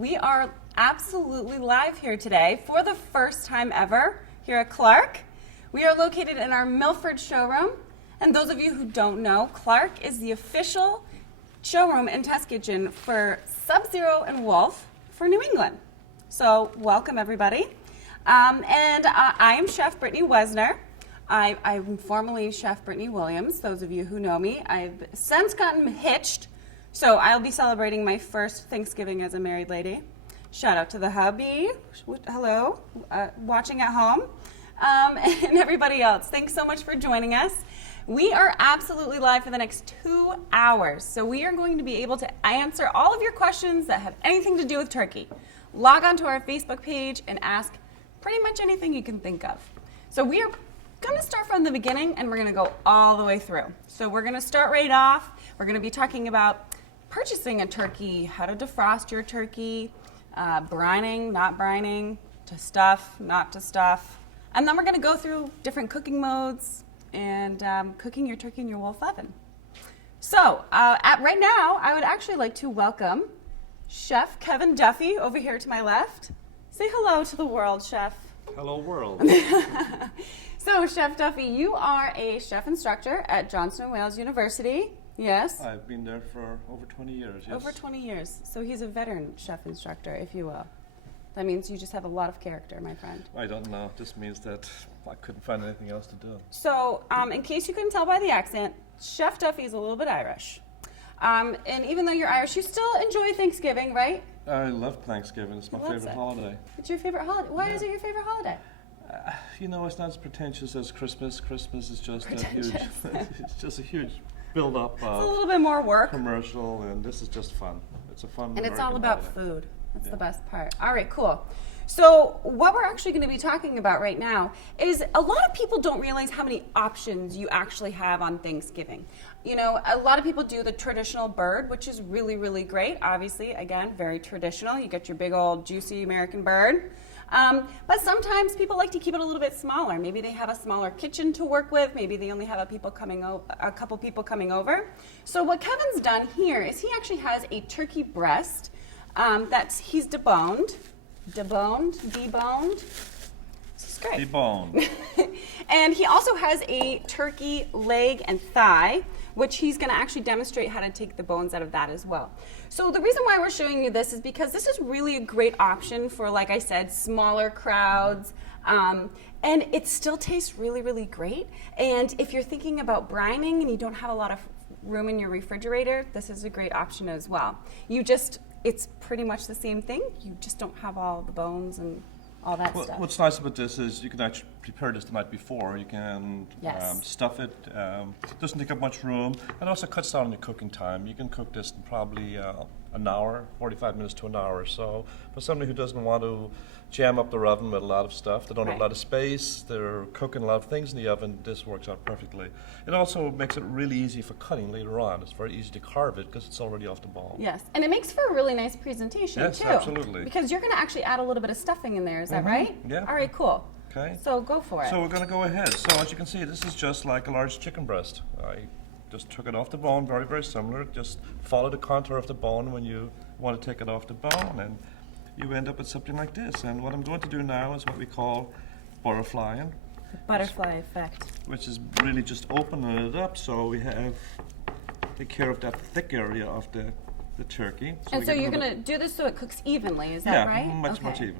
We are absolutely live here today for the first time ever here at Clarke. We are located in our Milford showroom. And those of you who don't know, Clarke is the official showroom and test kitchen for Sub-Zero and Wolf for New England. So welcome everybody. I am Chef Brittany Wezner. I'm formerly Chef Brittany Williams, those of you who know me. I've since gotten hitched, so I'll be celebrating my first Thanksgiving as a married lady. Shout out to the hubby, hello, watching at home, and everybody else. Thanks so much for joining us. We are absolutely live for the next 2 hours, so we are going to be able to answer all of your questions that have anything to do with turkey. Log on to our Facebook page and ask pretty much anything you can think of. So we are going to start from the beginning and we're going to go all the way through. So we're going to start right off. We're going to be talking about purchasing a turkey, how to defrost your turkey, brining, not brining, to stuff, not to stuff. And then we're going to go through different cooking modes and cooking your turkey in your Wolf oven. So right now, I would actually like to welcome Chef Kevin Duffy over here to my left. Say hello to the world, Chef. Hello, world. So, Chef Duffy, you are a chef instructor at Johnson & Wales University, yes? I've been there for over 20 years, yes. Over 20 years. So he's a veteran chef instructor, if you will. That means you just have a lot of character, my friend. I don't know. This means that I couldn't find anything else to do. So, in case you couldn't tell by the accent, Chef Duffy is a little bit Irish. And even though you're Irish, you still enjoy Thanksgiving, right? I love Thanksgiving. It's my favorite holiday. It's your favorite holiday? Why is it your favorite holiday? You know, it's not as pretentious as Christmas. Christmas is just a huge, it's just a huge build-up. It's a little bit more work. Commercial, and this is just fun. It's a fun. And it's all American about holiday. food. That's the best part. All right, cool. So what we're actually going to be talking about right now is a lot of people don't realize how many options you actually have on Thanksgiving. You know, a lot of people do the traditional bird, which is really, really great. Obviously, again, very traditional. You get your big old juicy American bird. But sometimes people like to keep it a little bit smaller. Maybe they have a smaller kitchen to work with. Maybe they only have a couple people coming over. So what Kevin's done here is he actually has a turkey breast he's deboned. This is great. Deboned. And he also has a turkey leg and thigh, which he's going to actually demonstrate how to take the bones out of that as well. So the reason why we're showing you this is because this is really a great option for, like I said, smaller crowds. And it still tastes really, really great. And if you're thinking about brining and you don't have a lot of room in your refrigerator, this is a great option as well. It's pretty much the same thing. You just don't have all the bones and all that stuff. What's nice about this is you can actually prepare this the night before. You can stuff it. Doesn't take up much room, and also cuts down on your cooking time. You can cook this in probably an hour, 45 minutes to an hour or so. For somebody who doesn't want to jam up their oven with a lot of stuff, they don't have a lot of space, they're cooking a lot of things in the oven, this works out perfectly. It also makes it really easy for cutting later on. It's very easy to carve it because it's already off the bone. Yes, and it makes for a really nice presentation too. Yes, absolutely. Because you're going to actually add a little bit of stuffing in there, is that right? Yeah. All right, cool. Okay. So go for it. So we're going to go ahead. So as you can see, this is just like a large chicken breast. I just took it off the bone, very, very similar. Just follow the contour of the bone when you want to take it off the bone, and you end up with something like this. And what I'm going to do now is what we call butterflying. The butterfly effect. Which is really just opening it up so we take care of that thick area of the turkey. And so you're going to do this so it cooks evenly, is that right? Yeah, much even.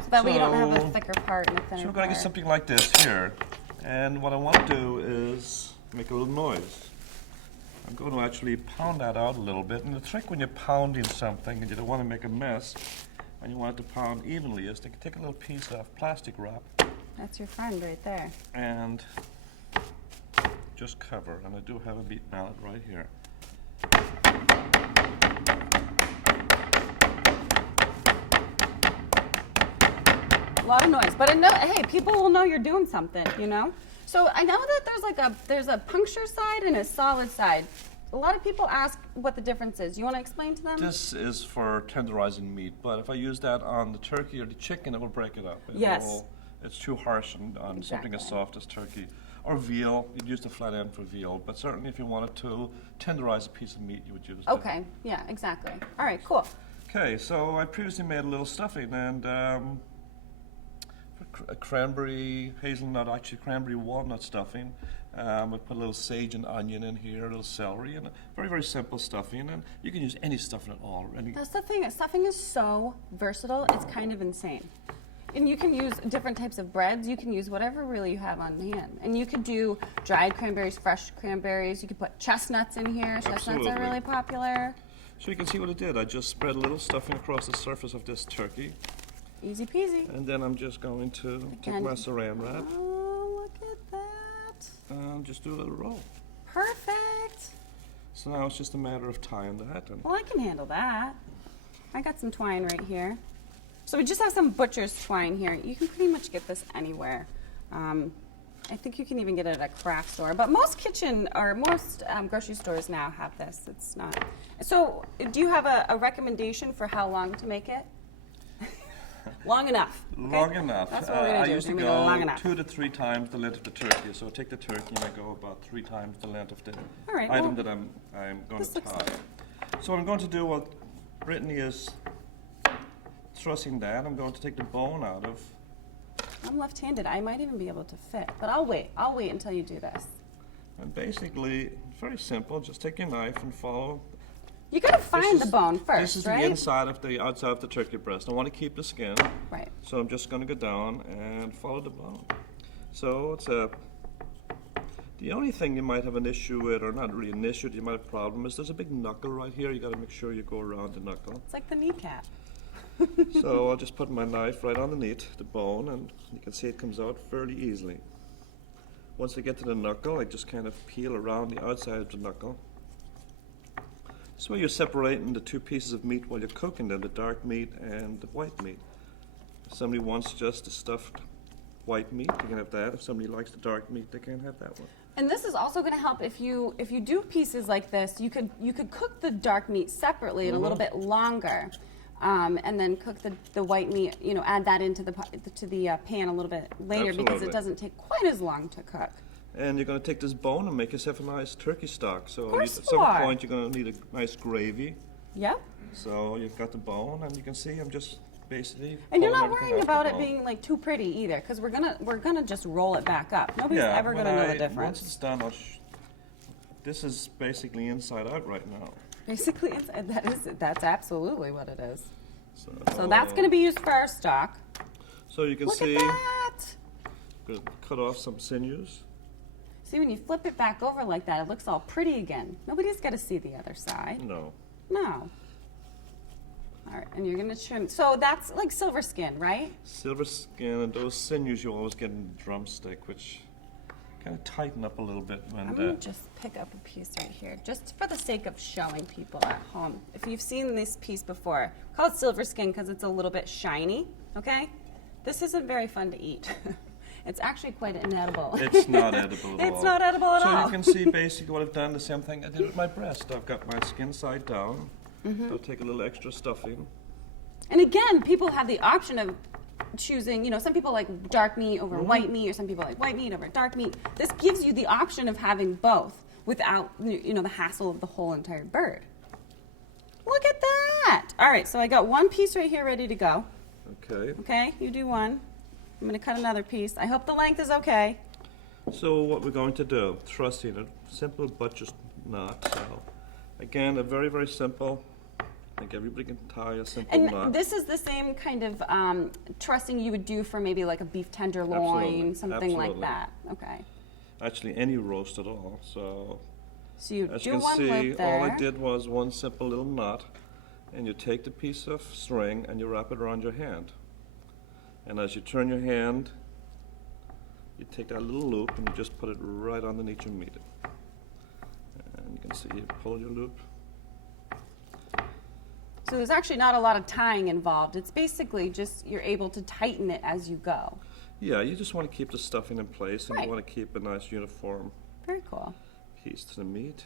So that way you don't have a thicker part and a thinner part. So we're going to get something like this here. And what I want to do is make a little noise. I'm going to actually pound that out a little bit. And the trick when you're pounding something and you don't want to make a mess and you want it to pound evenly is to take a little piece of plastic wrap. That's your friend right there. And just cover. And I do have a meat mallet right here. A lot of noise, but hey, people will know you're doing something, you know? So I know that there's a puncture side and a solid side. A lot of people ask what the difference is. You want to explain to them? This is for tenderizing meat, but if I use that on the turkey or the chicken, it will break it up. It's too harsh on something as soft as turkey. Or veal, you'd use the flat end for veal, but certainly if you wanted to tenderize a piece of meat, you would use Okay, yeah, exactly. All right, cool. Okay, so I previously made a little stuffing, and a cranberry, hazelnut, actually cranberry walnut stuffing. I put a little sage and onion in here, a little celery, and a very, very simple stuffing. And you can use any stuffing at all. That's the thing. Stuffing is so versatile. It's kind of insane. And you can use different types of breads. You can use whatever really you have on hand. And you could do dried cranberries, fresh cranberries. You could put chestnuts in here. Chestnuts Absolutely. are really popular. So you can see what I did. I just spread a little stuffing across the surface of this turkey. Easy peasy. And then I'm just going to take my saran wrap Oh, look at that. and just do a little roll. Perfect. So now it's just a matter of tying that. And Well, I can handle that. I got some twine right here. So we just have some butcher's twine here. You can pretty much get this anywhere. I think you can even get it at a craft store. But most kitchen or most grocery stores now have this. It's not. So do you have a recommendation for how long to make it? Long enough. Okay? long enough. That's what we're going to do. I usually We're gonna go long enough. 2 to 3 times the length of the turkey. So I take the turkey and I go about 3 times the length of the All right, item well, that I'm going this to looks- tie. So what I'm going to do while Brittany is trussing that, I'm going to take the bone out of. I'm left-handed. I might even be able to fit. But I'll wait. I'll wait until you do this. And basically, very simple. Just take your knife and follow. You got to This find the is- bone first, This is right? the inside of the outside of the turkey breast. I want to keep the skin. Right. So I'm just going to go down and follow the bone. So it's the only thing you might have an issue with, or not really an issue, you might have a problem, is there's a big knuckle right here. You got to make sure you go around the knuckle. It's like the kneecap. So I'll just put my knife right underneath the bone, and you can see it comes out fairly easily. Once I get to the knuckle, I just kind of peel around the outside of the knuckle. This way you're separating the 2 pieces of meat while you're cooking them, the dark meat and the white meat. If somebody wants just the stuffed white meat, they can have that. If somebody likes the dark meat, they can have that one. And this is also going to help if you do pieces like this. You could cook the dark meat separately and a little bit longer, and then cook the white meat. You know, add that into the pan a little bit later because Absolutely. it doesn't take quite as long to cook. And you're going to take this bone and make yourself a nice turkey stock. So course at you some are. point you're going to need a nice gravy. Yep. So you've got the bone, and you can see I'm just basically. And you're pulling not everything worrying off the about it bone. being like too pretty either, because we're gonna just roll it back up. Nobody's ever when gonna know the Once difference. it's done, this is basically inside out right now. Basically, that's absolutely what it is. So Oh. that's gonna be used for our stock. So you can Look see, at that. gonna cut off some sinews. See, when you flip it back over like that, it looks all pretty again. Nobody's got to see the other side. No. No. All right, and you're going to trim. So that's like silver skin, right? Silver skin, and those sinews you always get in the drumstick, which kind of tighten up a little bit when I'm going to just pick up a piece right here, just for the sake of showing people at home. If you've seen this piece before, call it silver skin because it's a little bit shiny, okay? This isn't very fun to eat. It's actually quite inedible. It's not edible at all. It's not edible at so all. you can see basically what I've done, the same thing I did with my breast. I've got my skin side down. I'll take a little extra stuffing. And again, people have the option of choosing, you know, some people like dark meat over white meat, or some people like white meat over dark meat. This gives you the option of having both without, you know, the hassle of the whole entire bird. Look at that! All right, so I got one piece right here ready to go. Okay. Okay, you do one. I'm going to cut another piece. I hope the length is okay. So what we're going to do, trussing it, simple butcher's knot. So again, a very, very simple. I think everybody can tie a simple knot. And this is the same kind of trussing you would do for maybe like a beef tenderloin, Absolutely, something like absolutely. that. Okay. Actually, any roast at all. So So you as do you can one see, loop there. all I did was one simple little knot, and you take the piece of string and you wrap it around your hand. And as you turn your hand, you take that little loop and you just put it right underneath your meat. And you can see you pull your loop. So there's actually not a lot of tying involved. It's basically just you're able to tighten it as you go. Yeah, you just want to keep the stuffing in place, and Right. you want to keep a nice uniform Very cool. piece to the meat.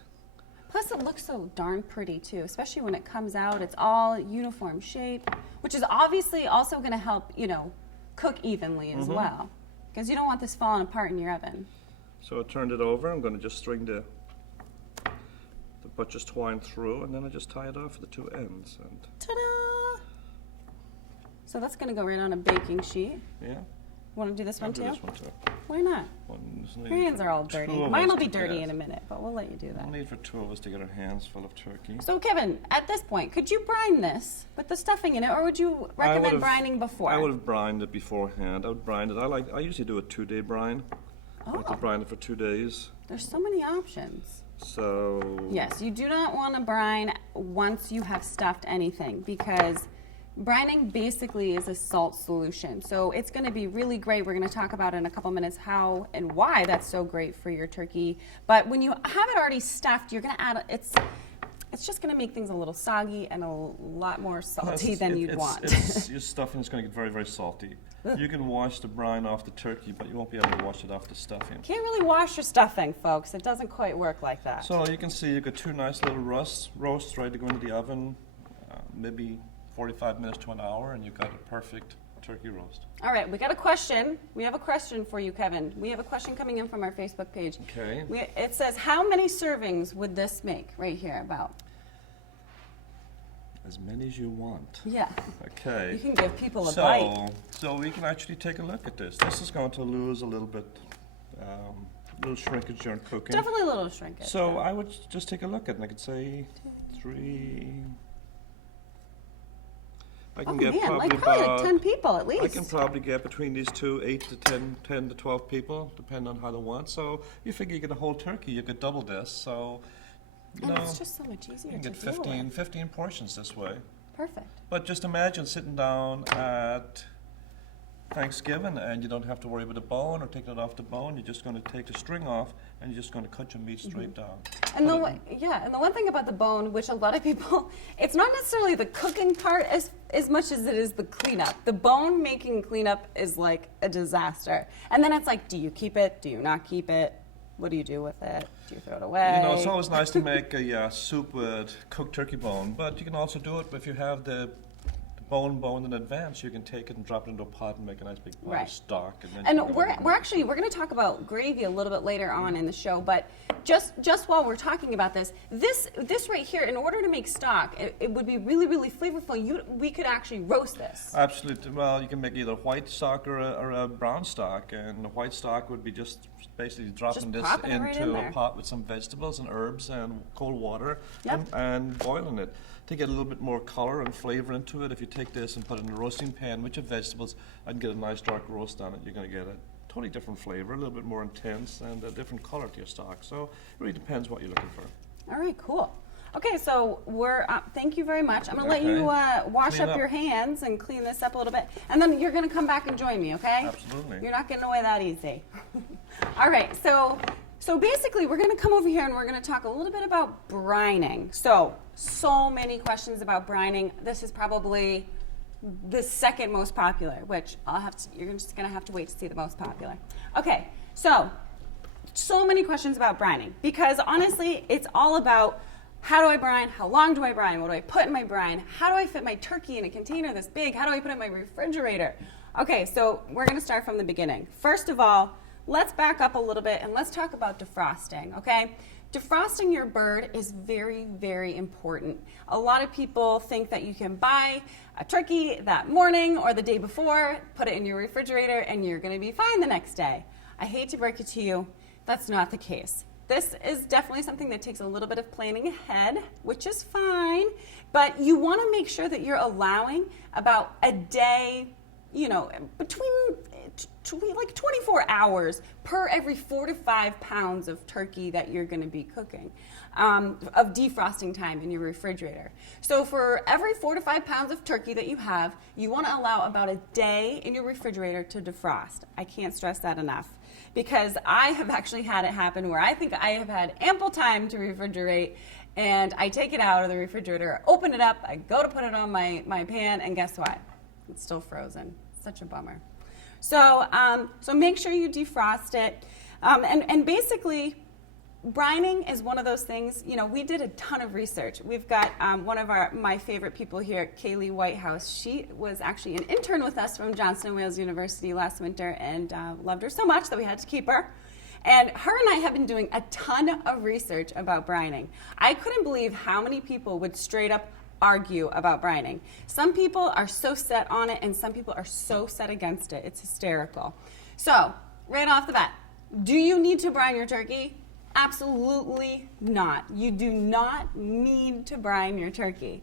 Plus it looks so darn pretty too, especially when it comes out. It's all uniform shape, which is obviously also going to help, you know, cook evenly as well. Because you don't want this falling apart in your oven. So I turned it over. I'm going to just string the butcher's twine through, and then I just tie it off at the 2 ends. And Ta-da! So that's going to go right on a baking sheet. Yeah. Want to do this one Do too? this one too. Why not? Your hands are all Two dirty. of Mine us will be to dirty get. in a minute, but we'll let you do that. No need for two of us to get our hands full of turkey. So Kevin, at this point, could you brine this with the stuffing in it, or would you recommend brining before? I would have brined it beforehand. I would brine it. I usually do a 2-day brine. I like to brine it for 2 days. There's so many options. So Yes, you do not want to brine once you have stuffed anything, because brining basically is a salt solution. So it's going to be really great. We're going to talk about in a couple minutes how and why that's so great for your turkey. But when you have it already stuffed, you're going to add it's just going to make things a little soggy and a lot more salty than you'd want. Your stuffing is going to get very, very salty. You can wash the brine off the turkey, but you won't be able to wash it off the stuffing. Can't really wash your stuffing, folks. It doesn't quite work like that. So you can see you've got 2 nice little roasts ready to go into the oven, maybe 45 minutes to an hour, and you've got a perfect turkey roast. All right, we got a question. We have a question for you, Kevin. We have a question coming in from our Facebook page. Okay. It says, how many servings would this make right here about? As many as you want. Yeah. Okay. You can give people a bite. So we can actually take a look at this. This is going to lose a little bit, little shrinkage during cooking. Definitely a little shrinkage. So I would just take a look at it, and I could say 3. I can get probably about like 10 people at least. I can probably get between these two 8 to 10 to 12 people, depending on how they want. So you figure you get a whole turkey, you could double this. So and it's just so much easier you can to get deal with. 15 portions this way. Perfect. But just imagine sitting down at Thanksgiving and you don't have to worry about the bone or taking it off the bone. You're just going to take the string off and you're just going to cut your meat straight down. And the one thing about the bone, which a lot of people, it's not necessarily the cooking part as much as it is the cleanup. The bone making cleanup is like a disaster. And then it's like, do you keep it? Do you not keep it? What do you do with it? Do you throw it away? You know, it's always nice to make a soup with cooked turkey bone, but you can also do it if you have the bone in advance. You can take it and drop it into a pot and make a nice big pot of stock. And we're going to talk about gravy a little bit later on in the show, but just while we're talking about this right here, in order to make stock, it would be really, really flavorful. We could actually roast this. Absolutely. Well, you can make either white stock or a brown stock, and the white stock would be just basically dropping this into a pot with some vegetables and herbs and cold water and boiling it to get a little bit more color and flavor into it. If you take this and put it in a roasting pan with your vegetables and get a nice dark roast on it, you're going to get a totally different flavor, a little bit more intense, and a different color to your stock. So it really depends what you're looking for. All right, cool. Okay, so we're thank you very much. I'm going to let you wash up your hands and clean this up a little bit, and then you're going to come back and join me, okay? Absolutely. You're not getting away that easy. All right, so basically we're going to come over here and we're going to talk a little bit about brining. So many questions about brining. This is probably the second most popular, which you're just going to have to wait to see the most popular. Okay, so many questions about brining, because honestly, it's all about how do I brine, how long do I brine, what do I put in my brine, how do I fit my turkey in a container this big, how do I put it in my refrigerator? Okay, so we're going to start from the beginning. First of all, let's back up a little bit and let's talk about defrosting, okay? Defrosting your bird is very, very important. A lot of people think that you can buy a turkey that morning or the day before, put it in your refrigerator, and you're going to be fine the next day. I hate to break it to you, that's not the case. This is definitely something that takes a little bit of planning ahead, which is fine, but you want to make sure that you're allowing about a day, between like 24 hours per every 4 to 5 pounds of turkey that you're going to be cooking, of defrosting time in your refrigerator. So for every 4 to 5 pounds of turkey that you have, you want to allow about a day in your refrigerator to defrost. I can't stress that enough, because I have actually had it happen where I think I have had ample time to refrigerate, and I take it out of the refrigerator, open it up, I go to put it on my pan, and guess what? It's still frozen. Such a bummer. So make sure you defrost it. And basically, brining is one of those things, we did a ton of research. We've got one of my favorite people here, Kaylee Whitehouse. She was actually an intern with us from Johnson & Wales University last winter, and loved her so much that we had to keep her. And her and I have been doing a ton of research about brining. I couldn't believe how many people would straight up argue about brining. Some people are so set on it, and some people are so set against it. It's hysterical. So, right off the bat, do you need to brine your turkey? Absolutely not. You do not need to brine your turkey.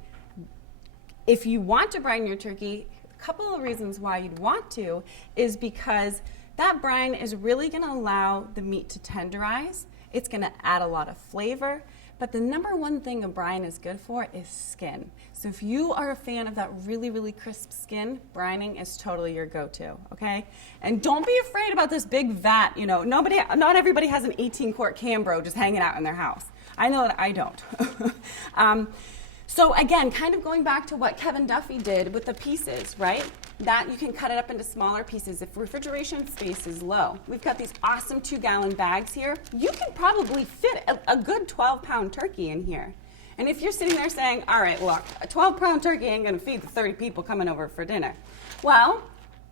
If you want to brine your turkey, a couple of reasons why you'd want to is because that brine is really going to allow the meat to tenderize. It's going to add a lot of flavor. But the number one thing a brine is good for is skin. So if you are a fan of that really, really crisp skin, brining is totally your go-to, okay? And don't be afraid about this big vat. You know, not everybody has an 18-quart Cambro just hanging out in their house. I know that I don't. So again, kind of going back to what Kevin Duffy did with the pieces, right? That you can cut it up into smaller pieces if refrigeration space is low. We've got these awesome 2-gallon bags here. You can probably fit a good 12-pound turkey in here. And if you're sitting there saying, all right, look, a 12-pound turkey ain't gonna feed the 30 people coming over for dinner. Well,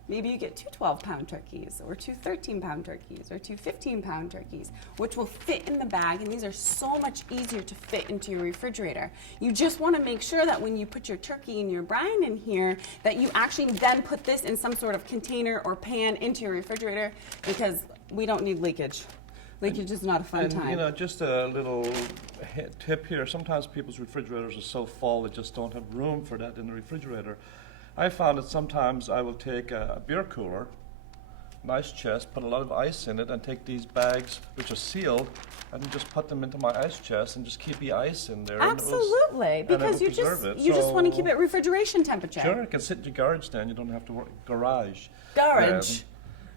maybe you get 2 12-pound turkeys, or 2 13-pound turkeys, or 2 15-pound turkeys, which will fit in the bag, and these are so much easier to fit into your refrigerator. You just want to make sure that when you put your turkey and your brine in here, that you actually then put this in some sort of container or pan into your refrigerator, because we don't need leakage. Leakage is not a fun time. You know, just a little tip here. Sometimes people's refrigerators are so full they just don't have room for that in the refrigerator. I found that sometimes I will take a beer cooler, nice chest, put a lot of ice in it, and take these bags, which are sealed, and just put them into my ice chest and just keep the ice in there. Absolutely, because you just want to keep it refrigeration temperature. Sure, it can sit in your garage then. You don't have to worry. Garage.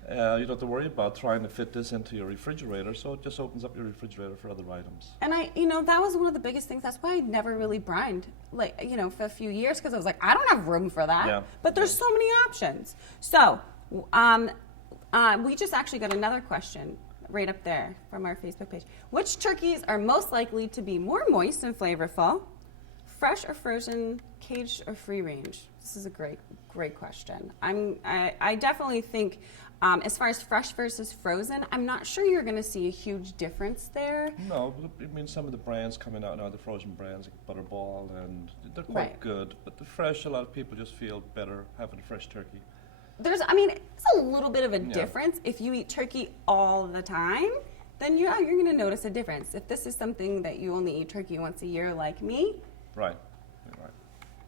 You don't have to worry about trying to fit this into your refrigerator, so it just opens up your refrigerator for other items. And that was one of the biggest things. That's why I never really brined, for a few years, because I was like, I don't have room for that. Yeah. But there's so many options. So, we just actually got another question right up there from our Facebook page. Which turkeys are most likely to be more moist and flavorful? Fresh or frozen, caged or free range? This is a great question. I definitely think, as far as fresh versus frozen, I'm not sure you're going to see a huge difference there. No, I mean, some of the brands coming out now, the frozen brands like Butterball, and they're quite good. But the fresh, a lot of people just feel better having a fresh turkey. It's a little bit of a difference. If you eat turkey all the time, then you're going to notice a difference. If this is something that you only eat turkey once a year like me, right.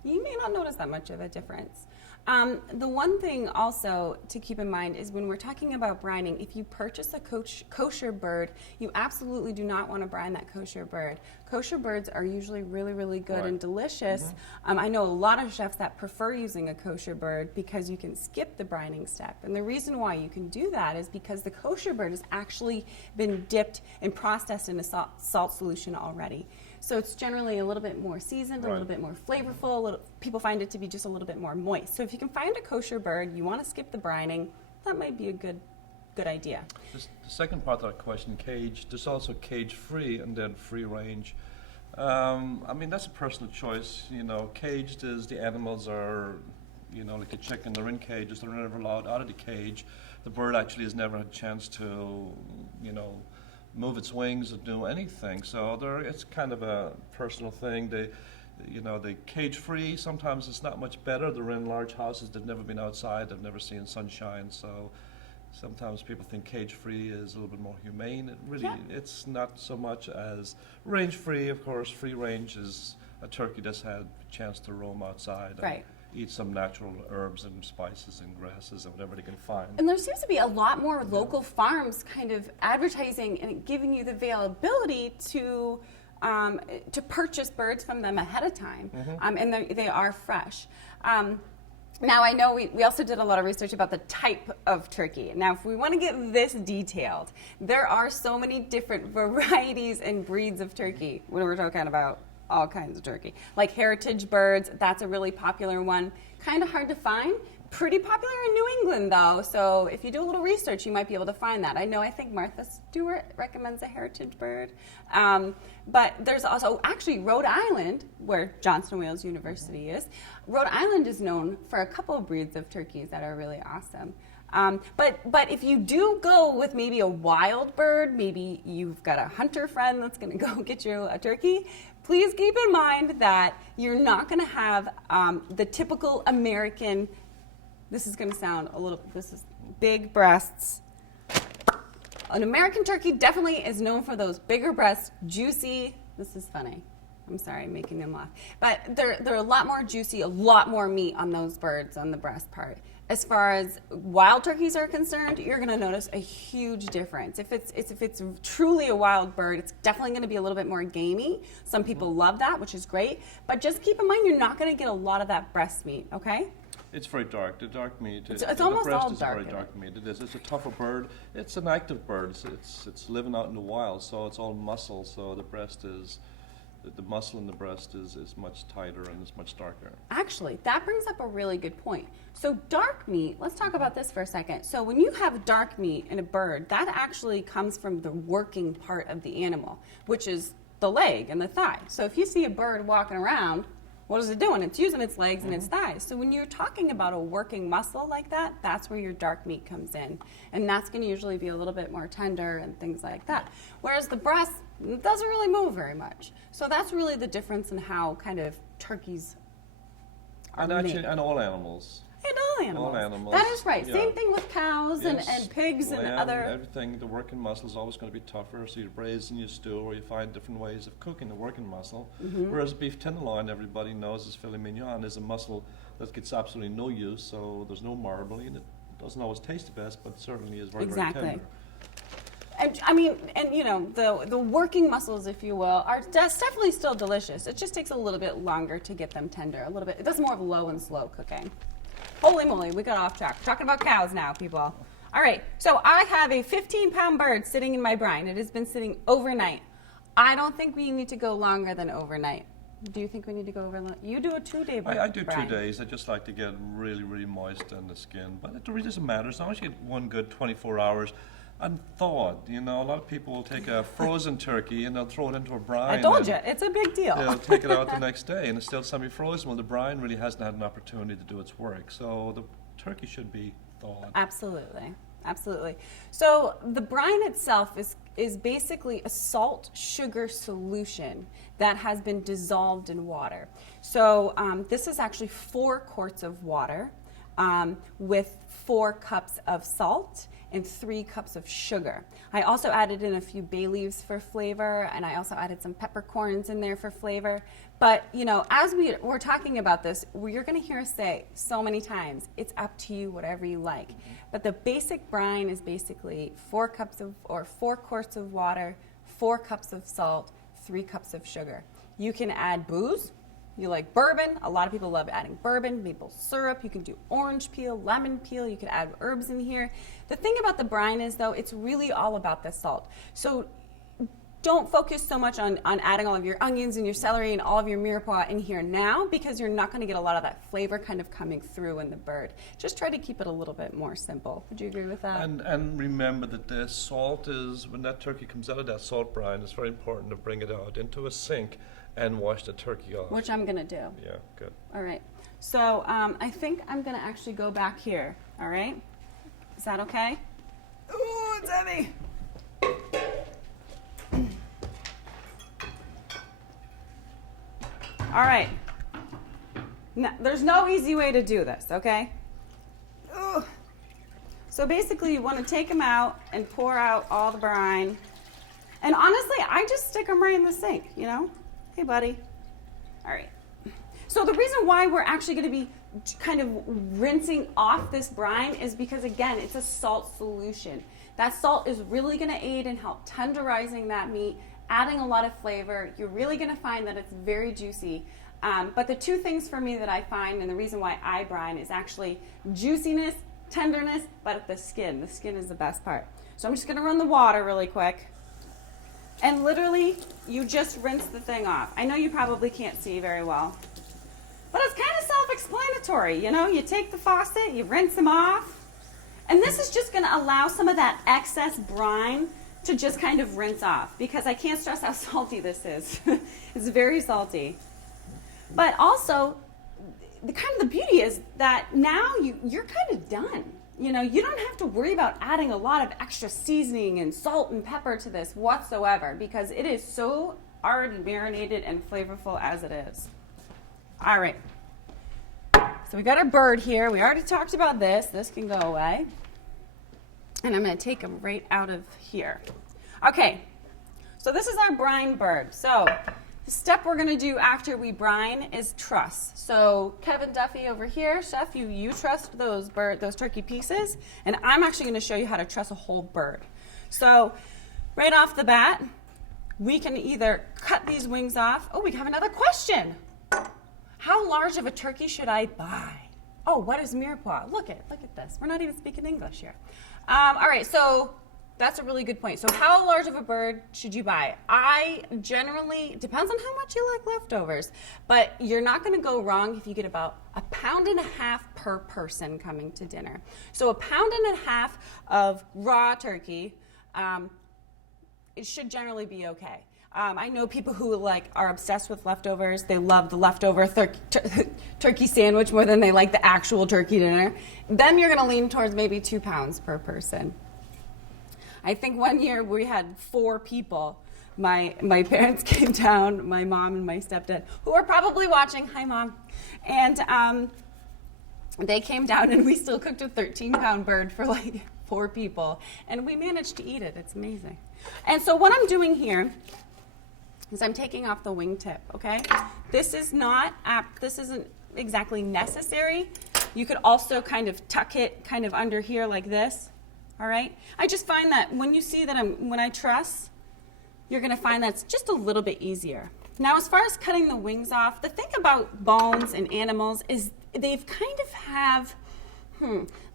You may not notice that much of a difference. The one thing also to keep in mind is when we're talking about brining, if you purchase a kosher bird, you absolutely do not want to brine that kosher bird. Kosher birds are usually really, really good and delicious. I know a lot of chefs that prefer using a kosher bird because you can skip the brining step. And the reason why you can do that is because the kosher bird has actually been dipped and processed in a salt solution already. So it's generally a little bit more seasoned, a little bit more flavorful. People find it to be just a little bit more moist. So if you can find a kosher bird, you want to skip the brining, that might be a good idea. The second part of that question, cage, there's also cage-free and then free range. That's a personal choice. Caged is the animals are, like the chicken, they're in cages, they're never allowed out of the cage. The bird actually has never had a chance to, move its wings or do anything. So it's kind of a personal thing. They cage-free, sometimes it's not much better. They're in large houses, they've never been outside, they've never seen sunshine. So sometimes people think cage-free is a little bit more humane. It's not so much as range-free. Of course, free range is a turkey that's had a chance to roam outside. Right. Eat some natural herbs and spices and grasses and whatever they can find. And there seems to be a lot more local farms kind of advertising and giving you the availability to purchase birds from them ahead of time, and they are fresh. Now, I know we also did a lot of research about the type of turkey. Now, if we want to get this detailed, there are so many different varieties and breeds of turkey when we're talking about all kinds of turkey. Like heritage birds, that's a really popular one. Kind of hard to find. Pretty popular in New England, though, so if you do a little research, you might be able to find that. I think Martha Stewart recommends a heritage bird. But there's also, actually, Rhode Island, where Johnson Wales University is. Rhode Island is known for a couple of breeds of turkeys that are really awesome. But if you do go with maybe a wild bird, maybe you've got a hunter friend that's going to go get you a turkey, please keep in mind that you're not going to have the typical American, this is going to sound a little, this is big breasts. An American turkey definitely is known for those bigger breasts, juicy. This is funny. I'm sorry, I'm making them laugh. But they're a lot more juicy, a lot more meat on those birds on the breast part. As far as wild turkeys are concerned, you're going to notice a huge difference. If it's truly a wild bird, it's definitely going to be a little bit more gamey. Some people love that, which is great. But just keep in mind, you're not going to get a lot of that breast meat, okay? It's very dark. The dark meat. It's almost all dark. The breast is very dark meat. It is. It's a tougher bird. It's an active bird. It's living out in the wild, so it's all muscle. So the breast is, the muscle in the breast is much tighter and it's much darker. Actually, that brings up a really good point. So dark meat, let's talk about this for a second. So when you have dark meat in a bird, that actually comes from the working part of the animal, which is the leg and the thigh. So if you see a bird walking around, what is it doing? It's using its legs and its thighs. So when you're talking about a working muscle like that, that's where your dark meat comes in. And that's going to usually be a little bit more tender and things like that. Whereas the breast doesn't really move very much. So that's really the difference in how kind of turkeys are made. Actually, and all animals. And all animals. All animals. That is right. Yeah. Same thing with cows Yes, and pigs lamb, and other. Everything, the working muscle is always going to be tougher. So you braise and you stew, or you find different ways of cooking the working muscle. Whereas beef tenderloin, everybody knows, is filet mignon, is a muscle that gets absolutely no use. So there's no marbling. It doesn't always taste the best, but certainly is very, very tender. And I mean, and you know, the working muscles, if you will, are definitely still delicious. It just takes a little bit longer to get them tender. A little bit. That's more of low and slow cooking. Holy moly, we got off track. We're talking about cows now, people. All right, so I have a 15-pound bird sitting in my brine. It has been sitting overnight. I don't think we need to go longer than overnight. Do you think we need to go overnight? You do a 2-day brine. I do 2 days. I just like to get really, really moist in the skin. But it really doesn't matter. As long as you get one good 24 hours. And thawed, you know, a lot of people will take a frozen turkey and they'll throw it into a brine. I told you, it's a big deal. They'll take it out the next day and it's still semi-frozen. Well, the brine really hasn't had an opportunity to do its work. So the turkey should be thawed. Absolutely, absolutely. So the brine itself is basically a salt sugar solution that has been dissolved in water. So this is actually 4 quarts of water with 4 cups of salt and 3 cups of sugar. I also added in a few bay leaves for flavor, and I also added some peppercorns in there for flavor. But, you know, as we're talking about this, you're gonna hear us say so many times, it's up to you, whatever you like. But the basic brine is basically 4 quarts of water, 4 cups of salt, 3 cups of sugar. You can add booze. You like bourbon. A lot of people love adding bourbon, maple syrup. You can do orange peel, lemon peel. You could add herbs in here. The thing about the brine is, though, it's really all about the salt. So don't focus so much on adding all of your onions and your celery and all of your mirepoix in here now, because you're not going to get a lot of that flavor kind of coming through in the bird. Just try to keep it a little bit more simple. Would you agree with that? And remember that the salt is, when that turkey comes out of that salt brine, it's very important to bring it out into a sink and wash the turkey off. Which I'm going to do. Yeah, good. All right. So I think I'm going to actually go back here. All right? Is that okay? Ooh, it's heavy. All right. Now, there's no easy way to do this, okay? Ooh. So basically, you want to take them out and pour out all the brine. And honestly, I just stick them right in the sink, you know? Hey, buddy. All right. So the reason why we're actually going to be kind of rinsing off this brine is because, again, it's a salt solution. That salt is really going to aid and help tenderizing that meat, adding a lot of flavor. You're really going to find that it's very juicy. But the 2 things for me that I find, and the reason why I brine, is actually juiciness, tenderness, but the skin. The skin is the best part. So I'm just going to run the water really quick. And literally, you just rinse the thing off. I know you probably can't see very well, but it's kind of self-explanatory. You know, you take the faucet, you rinse them off, and this is just going to allow some of that excess brine to just kind of rinse off, because I can't stress how salty this is. It's very salty. But also, the beauty is that now you're kind of done. You know, you don't have to worry about adding a lot of extra seasoning and salt and pepper to this whatsoever, because it is so already marinated and flavorful as it is. All right. So we got our bird here. We already talked about this. This can go away. And I'm going to take them right out of here. Okay. So this is our brine bird. So the step we're going to do after we brine is truss. So Kevin Duffy over here, chef, you trussed those turkey pieces, and I'm actually going to show you how to truss a whole bird. So right off the bat, we can either cut these wings off. Oh, we have another question. How large of a turkey should I buy? Oh, what is mirepoix? Look at this. We're not even speaking English here. All right, so that's a really good point. So how large of a bird should you buy? I generally, depends on how much you like leftovers, but you're not going to go wrong if you get about 1.5 pounds per person coming to dinner. So 1.5 pounds of raw turkey, it should generally be okay. I know people who are obsessed with leftovers. They love the leftover turkey sandwich more than they like the actual turkey dinner. Then you're going to lean towards maybe 2 pounds per person. I think one year we had 4 people. My parents came down, my mom and my stepdad, who are probably watching. Hi, Mom. And they came down, and we still cooked a 13-pound bird for 4 people. And we managed to eat it. It's amazing. And so what I'm doing here is I'm taking off the wingtip, okay? This isn't exactly necessary. You could also kind of tuck it kind of under here like this. All right. I just find that when you see that when I truss, you're going to find that's just a little bit easier. Now, as far as cutting the wings off, the thing about bones and animals is they've kind of have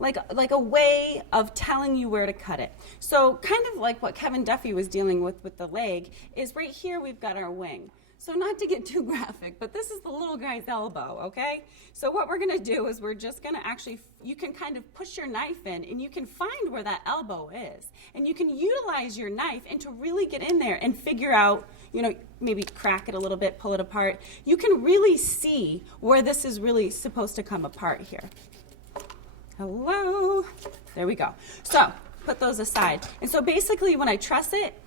like a way of telling you where to cut it. So kind of like what Kevin Duffy was dealing with the leg is right here we've got our wing. So not to get too graphic, but this is the little guy's elbow, okay? So what we're gonna do is we're just gonna actually, you can kind of push your knife in and you can find where that elbow is. And you can utilize your knife and to really get in there and figure out, maybe crack it a little bit, pull it apart. You can really see where this is really supposed to come apart here. Hello, there we go. So put those aside. And so basically when I truss it,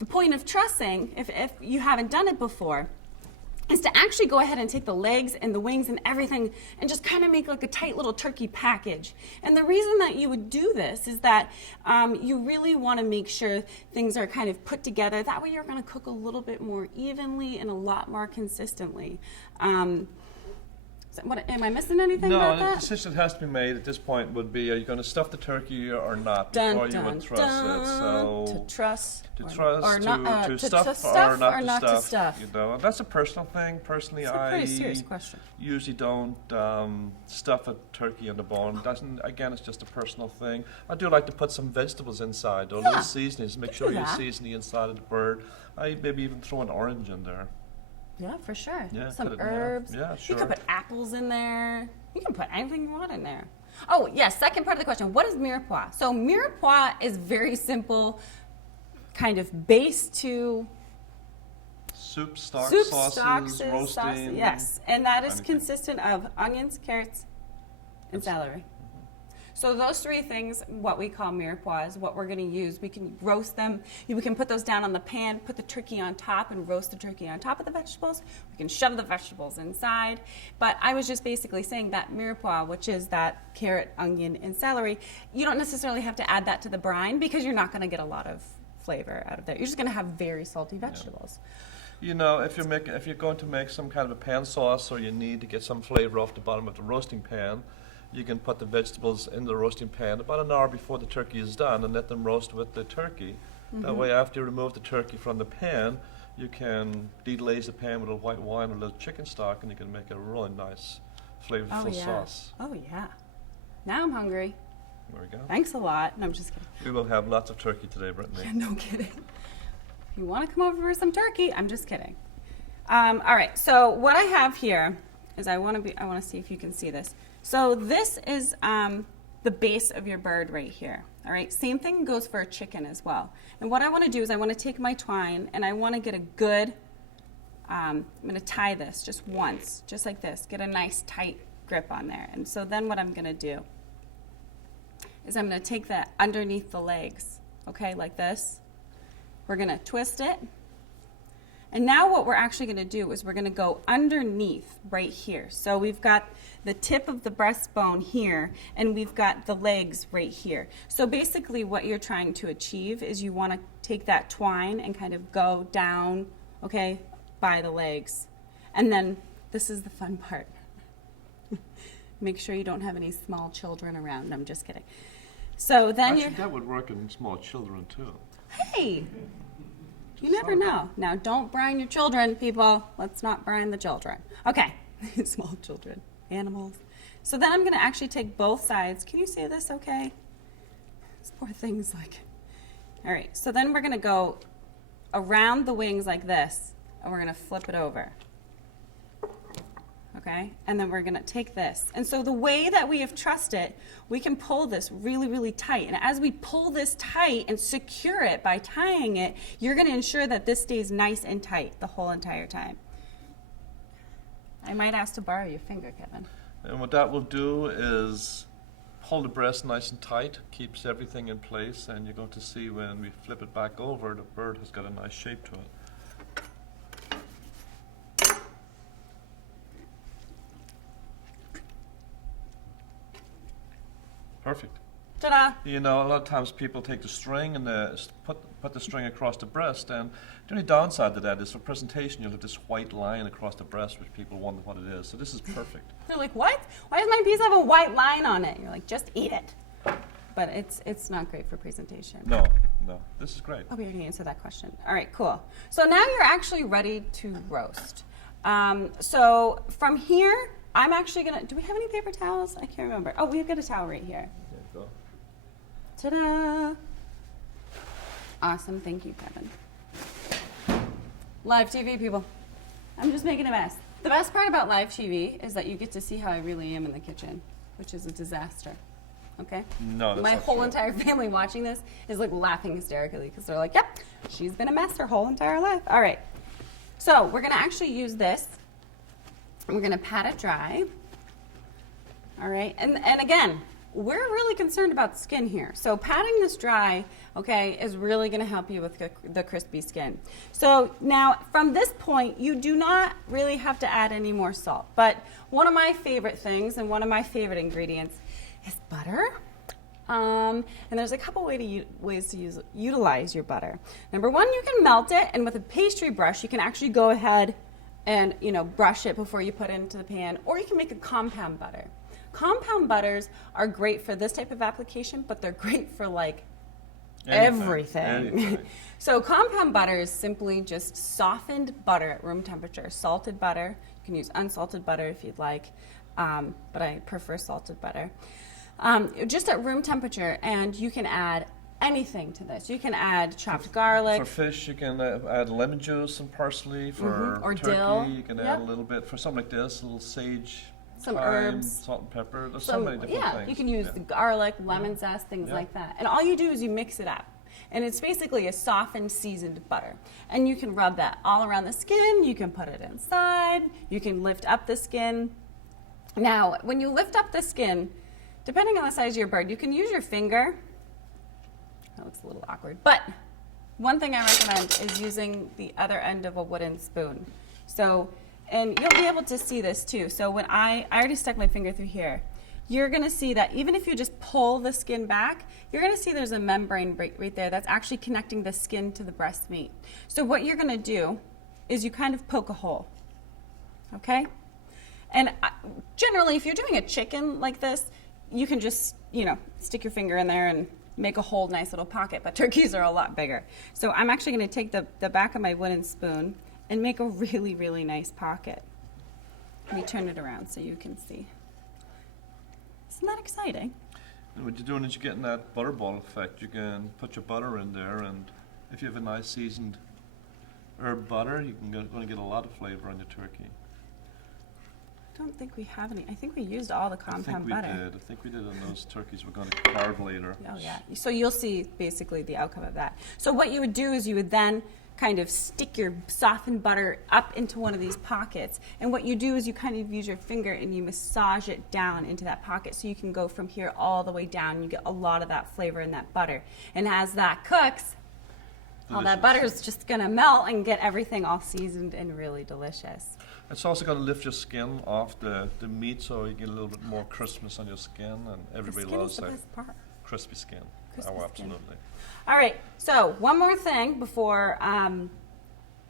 the point of trussing, if you haven't done it before, is to actually go ahead and take the legs and the wings and everything and just kind of make like a tight little turkey package. And the reason that you would do this is that you really want to make sure things are kind of put together. That way you're going to cook a little bit more evenly and a lot more consistently. Am I missing anything about that? No, the decision that has to be made at this point would be, are you going to stuff the turkey or not before you would truss it? So to truss, to stuff or not to to stuff. That's a personal thing. Personally, It's a pretty serious question. Usually don't stuff a turkey in the bone. Again, it's just a personal thing. I do like to put some vegetables inside, though, little seasonings. Make sure you season the inside of the bird. I maybe even throw an orange in there. Yeah, for sure. Yeah, some herbs. Yeah, sure. You can put apples in there. You can put anything you want in there. Oh, yes, second part of the question. What is mirepoix? So mirepoix is very simple, kind of base to soup, stock, sauces, roasting. Yes, and that is consistent of onions, carrots, and celery. So those 3 things, what we call mirepoix, is what we're going to use. We can roast them. We can put those down on the pan, put the turkey on top, and roast the turkey on top of the vegetables. We can shove the vegetables inside. But I was just basically saying that mirepoix, which is that carrot, onion, and celery, you don't necessarily have to add that to the brine because you're not going to get a lot of flavor out of that. You're just going to have very salty vegetables. Yeah. If you're going to make some kind of a pan sauce, or you need to get some flavor off the bottom of the roasting pan, you can put the vegetables in the roasting pan about an hour before the turkey is done and let them roast with the turkey. Mm-hmm. That way, after you remove the turkey from the pan, you can deglaze the pan with a white wine or a little chicken stock, and you can make a really nice, flavorful sauce. Oh, yeah. Now I'm hungry. There we go. Thanks a lot. No, I'm just kidding. We will have lots of turkey today, Brittany. Yeah, no kidding. If you want to come over for some turkey, I'm just kidding. All right, so what I have here is I want to see if you can see this. So this is the base of your bird right here. All right, same thing goes for a chicken as well. And what I want to do is I want to take my twine and I want to get a good, I'm going to tie this just once, just like this, get a nice tight grip on there. And so then what I'm going to do is I'm going to take that underneath the legs, okay, like this. We're going to twist it. And now what we're actually going to do is we're going to go underneath right here. So we've got the tip of the breastbone here, and we've got the legs right here. So basically what you're trying to achieve is you want to take that twine and kind of go down, okay, by the legs. And then this is the fun part. Make sure you don't have any small children around. No, I'm just kidding. So then Actually, that would work in small children too. Hey! You never know. Now, don't brine your children, people. Let's not brine the children. Okay. Small children. Animals. So then I'm going to actually take both sides. Can you see this okay? These poor things like... All right. So then we're going to go around the wings like this, and we're going to flip it over. Okay? And then we're going to take this. And so the way that we have trussed it, we can pull this really, really tight. And as we pull this tight and secure it by tying it, you're going to ensure that this stays nice and tight the whole entire time. I might ask to borrow your finger, Kevin. And what that will do is hold the breast nice and tight, keeps everything in place, and you're going to see when we flip it back over, the bird has got a nice shape to it. Perfect. Ta-da! You know, a lot of times people take the string and put the string across the breast, and the only downside to that is for presentation you'll have this white line across the breast, which people wonder what it is. So this is perfect. They're like, what? Why does my piece have a white line on it? You're like, just eat it. But it's not great for presentation. No, this is great. Oh, we already answered that question. All right, cool. So now you're actually ready to roast. So from here, I'm actually gonna, do we have any paper towels? I can't remember. Oh, we've got a towel right here. There you go. Ta-da! Awesome, thank you, Kevin. Live TV, people. I'm just making a mess. The best part about live TV is that you get to see how I really am in the kitchen, which is a disaster. Okay? No, that's My not whole true. entire family watching this is like laughing hysterically because they're like, yep, she's been a mess her whole entire life. All right. So we're going to actually use this. We're going to pat it dry. All right. And again, we're really concerned about the skin here. So patting this dry, okay, is really going to help you with the crispy skin. So now from this point, you do not really have to add any more salt. But one of my favorite things and one of my favorite ingredients is butter. And there's a couple ways to utilize your butter. Number one, you can melt it, and with a pastry brush, you can actually go ahead and brush it before you put it into the pan, or you can make a compound butter. Compound butters are great for this type of application, but they're great for like everything. So compound butter is simply just softened butter at room temperature, salted butter. You can use unsalted butter if you'd like, but I prefer salted butter. Just at room temperature, and you can add anything to this. You can add chopped garlic. For fish, you can add lemon juice and parsley. For Or turkey, dill. you can add a little bit. For something like this, a little sage, Some thyme, herbs. salt and pepper. There's so many different things. You can use the garlic, lemon zest, things like that. And all you do is you mix it up. And it's basically a softened, seasoned butter. And you can rub that all around the skin. You can put it inside. You can lift up the skin. Now, when you lift up the skin, depending on the size of your bird, you can use your finger. That looks a little awkward. But one thing I recommend is using the other end of a wooden spoon. So, and you'll be able to see this too. So when I already stuck my finger through here, you're going to see that even if you just pull the skin back, you're going to see there's a membrane right there that's actually connecting the skin to the breast meat. So what you're going to do is you kind of poke a hole, okay? And generally, if you're doing a chicken like this, you can just, stick your finger in there and make a whole nice little pocket, but turkeys are a lot bigger. So I'm actually going to take the back of my wooden spoon and make a really, really nice pocket. Let me turn it around so you can see. Isn't that exciting? And what you're doing is you're getting that butterball effect. You can put your butter in there, and if you have a nice seasoned herb butter, you're going to get a lot of flavor on your turkey. I don't think we have any. I think we used all the compound butter. I think we did on those turkeys we're going to carve later. Oh, yeah. So you'll see basically the outcome of that. So what you would do is you would then kind of stick your softened butter up into one of these pockets. And what you do is you kind of use your finger and you massage it down into that pocket so you can go from here all the way down. You get a lot of that flavor in that butter. And as that cooks, All that butter is just going to melt and get everything all seasoned and really delicious. It's also going to lift your skin off the meat, so you get a little bit more crispness on your skin, and everybody loves that crispy skin. Absolutely. All right, so one more thing before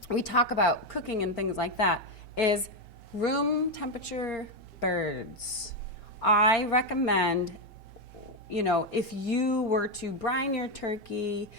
we talk about cooking and things like that is room temperature birds. I recommend, if you were to brine your turkey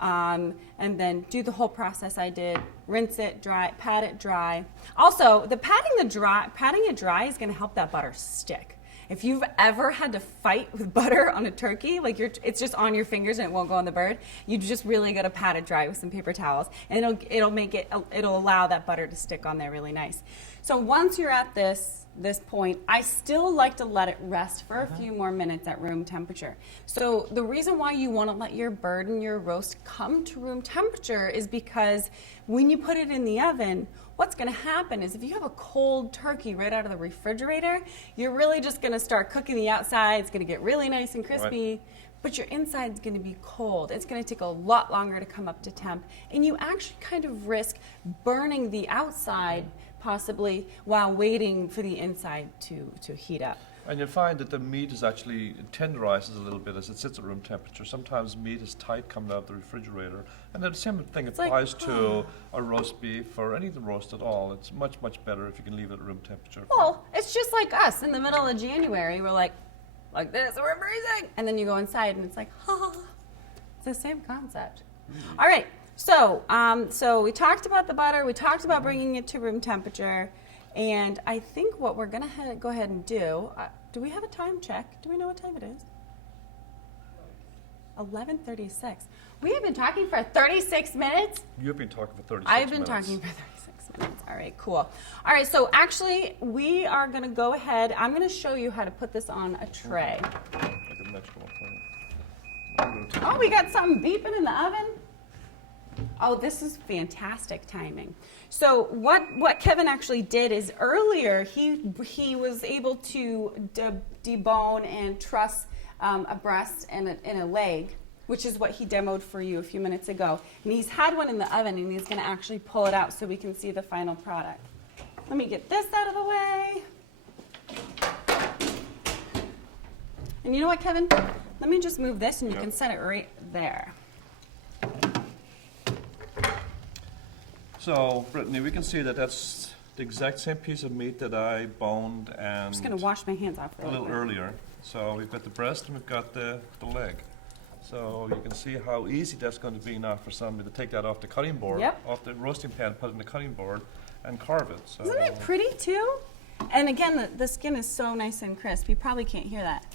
and then do the whole process I did, rinse it dry, pat it dry. Also, the patting it dry is going to help that butter stick. If you've ever had to fight with butter on a turkey, like it's just on your fingers and it won't go on the bird, you just really got to pat it dry with some paper towels, and it'll allow that butter to stick on there really nice. So once you're at this point, I still like to let it rest for a few more minutes at room temperature. So the reason why you want to let your bird and your roast come to room temperature is because when you put it in the oven, what's going to happen is if you have a cold turkey right out of the refrigerator, you're really just going to start cooking the outside. It's going to get really nice and crispy, right, but your inside's going to be cold. It's going to take a lot longer to come up to temp, and you actually kind of risk burning the outside possibly while waiting for the inside to heat up. And you'll find that the meat is actually tenderizes a little bit as it sits at room temperature. Sometimes meat is tight coming out of the refrigerator. And the same thing applies to a roast beef or anything roast at all. It's much, much better if you can leave it at room temperature. Well, it's just like us in the middle of January. We're like this, we're freezing. And then you go inside and it's like, it's the same concept. All right, so we talked about the butter. We talked about bringing it to room temperature. And I think what we're going to go ahead and do we have a time check? Do we know what time it is? 11:36. We have been talking for 36 minutes? You've been talking for 36 minutes. I've been talking for 36 minutes. All right, cool. All right, so actually, we are going to go ahead. I'm going to show you how to put this on a tray. Oh, we got something beeping in the oven? Oh, this is fantastic timing. So what Kevin actually did is earlier he was able to debone and truss a breast and a leg, which is what he demoed for you a few minutes ago. And he's had one in the oven, and he's going to actually pull it out so we can see the final product. Let me get this out of the way. And you know what, Kevin? Let me just move this, and you can set it right there. So, Brittany, we can see that that's the exact same piece of meat that I boned and I'm just going to wash my hands off a little earlier. So we've got the breast and we've got the leg. So you can see how easy that's going to be now for somebody to take that off the cutting board, off the roasting pan, put it in the cutting board, and carve it. So isn't it pretty too? And again, the skin is so nice and crisp. You probably can't hear that.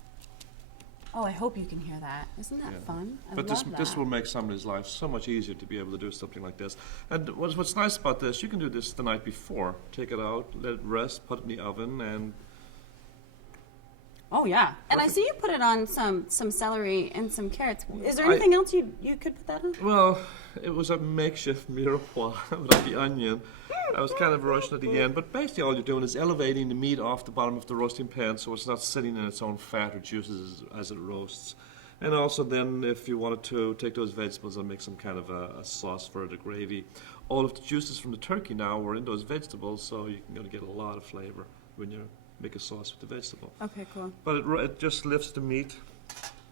Oh, I hope you can hear that. Isn't that fun? But this will make somebody's life so much easier to be able to do something like this. And what's nice about this, you can do this the night before. Take it out, let it rest, put it in the oven, and... Oh, yeah. And I see you put it on some celery and some carrots. Is there anything else you could put that on? Well, it was a makeshift mirepoix without the onion. I was kind of rushing at the end, but basically all you're doing is elevating the meat off the bottom of the roasting pan so it's not sitting in its own fat or juices as it roasts. And also then, if you wanted to take those vegetables and make some kind of a sauce for the gravy, all of the juices from the turkey now were in those vegetables, so you're going to get a lot of flavor when you make a sauce with the vegetable. Okay, cool. But it just lifts the meat.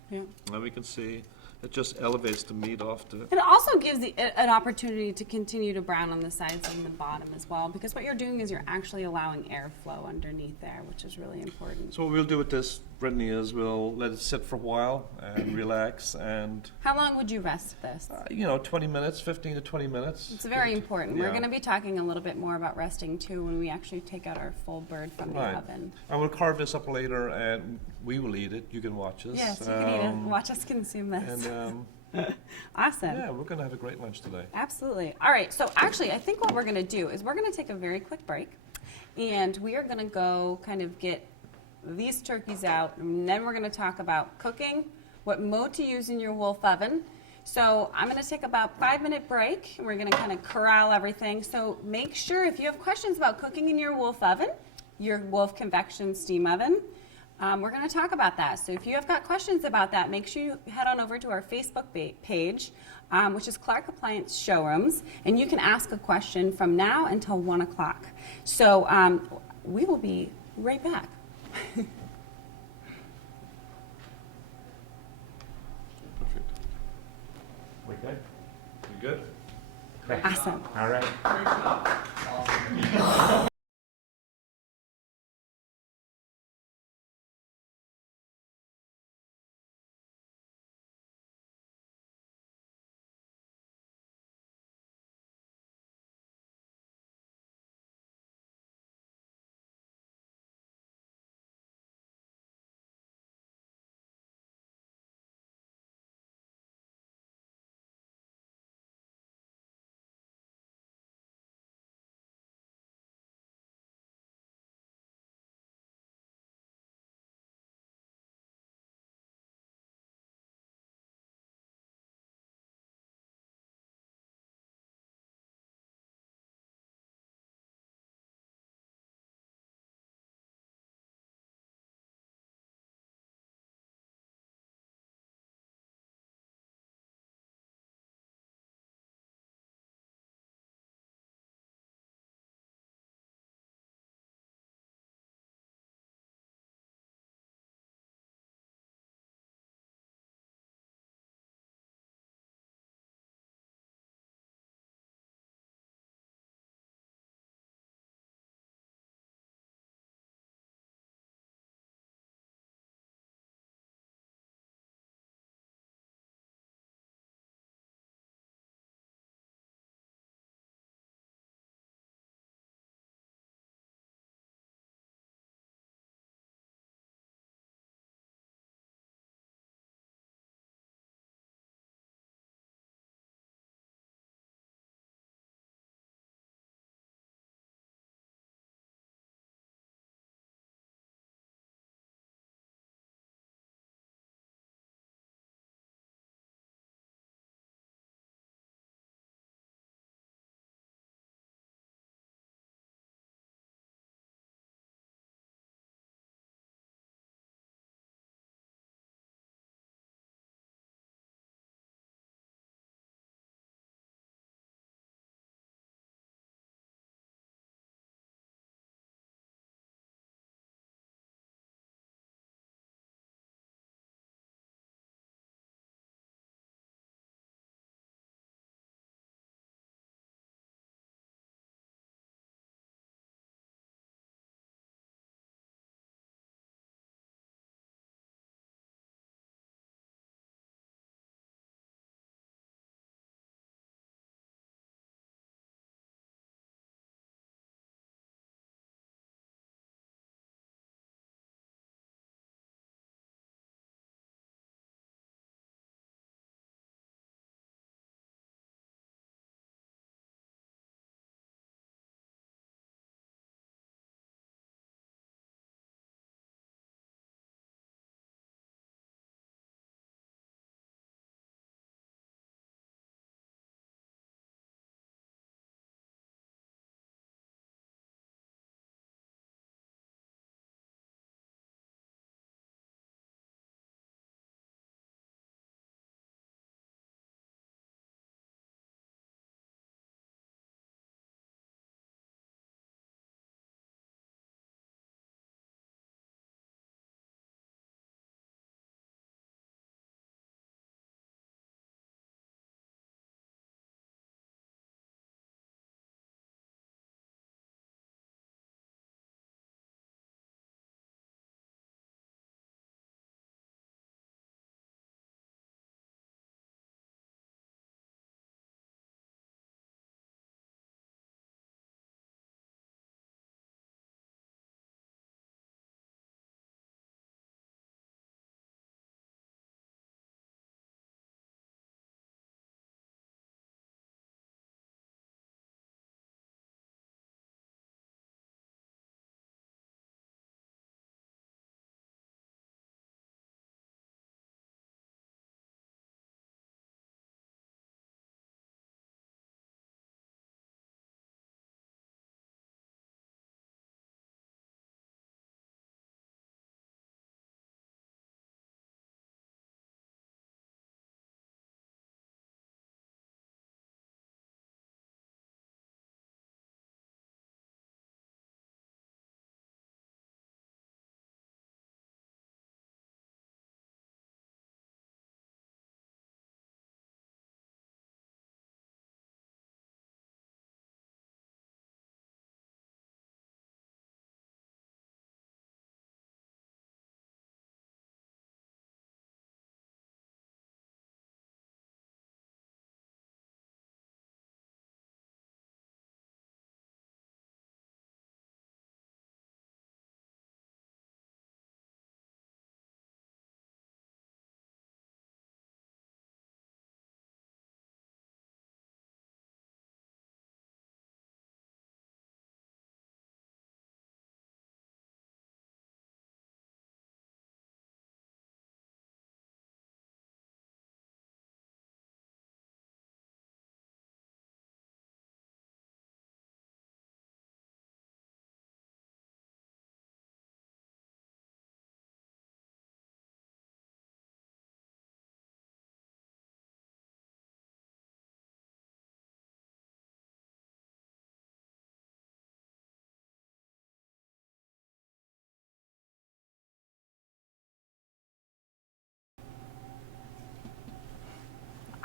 Yeah. And we can see it just elevates the meat off the... It also gives an opportunity to continue to brown on the sides and the bottom as well, because what you're doing is you're actually allowing airflow underneath there, which is really important. So what we'll do with this, Brittany, is we'll let it sit for a while and relax. And how long would you rest this? 20 minutes, 15 to 20 minutes. It's very important. Yeah. We're going to be talking a little bit more about resting too when we actually take out our full bird from the oven. And we'll carve this up later, and we will eat it. You can watch us. Yes, you can eat it. Watch us consume this. And, awesome. Yeah, we're going to have a great lunch today. Absolutely. All right, so actually I think what we're going to do is we're going to take a very quick break, and we are going to go kind of get these turkeys out, and then we're going to talk about cooking, what mode to use in your wolf oven. So I'm going to take about a 5-minute break, and we're going to kind of corral everything. So make sure if you have questions about cooking in your wolf oven, your wolf convection steam oven, We're going to talk about that. So if you have got questions about that, make sure you head on over to our Facebook page, which is Clarke Appliance Showrooms, and you can ask a question from now until 1 o'clock. So we will be right back. Perfect. We good? You good? Great. Awesome. All right.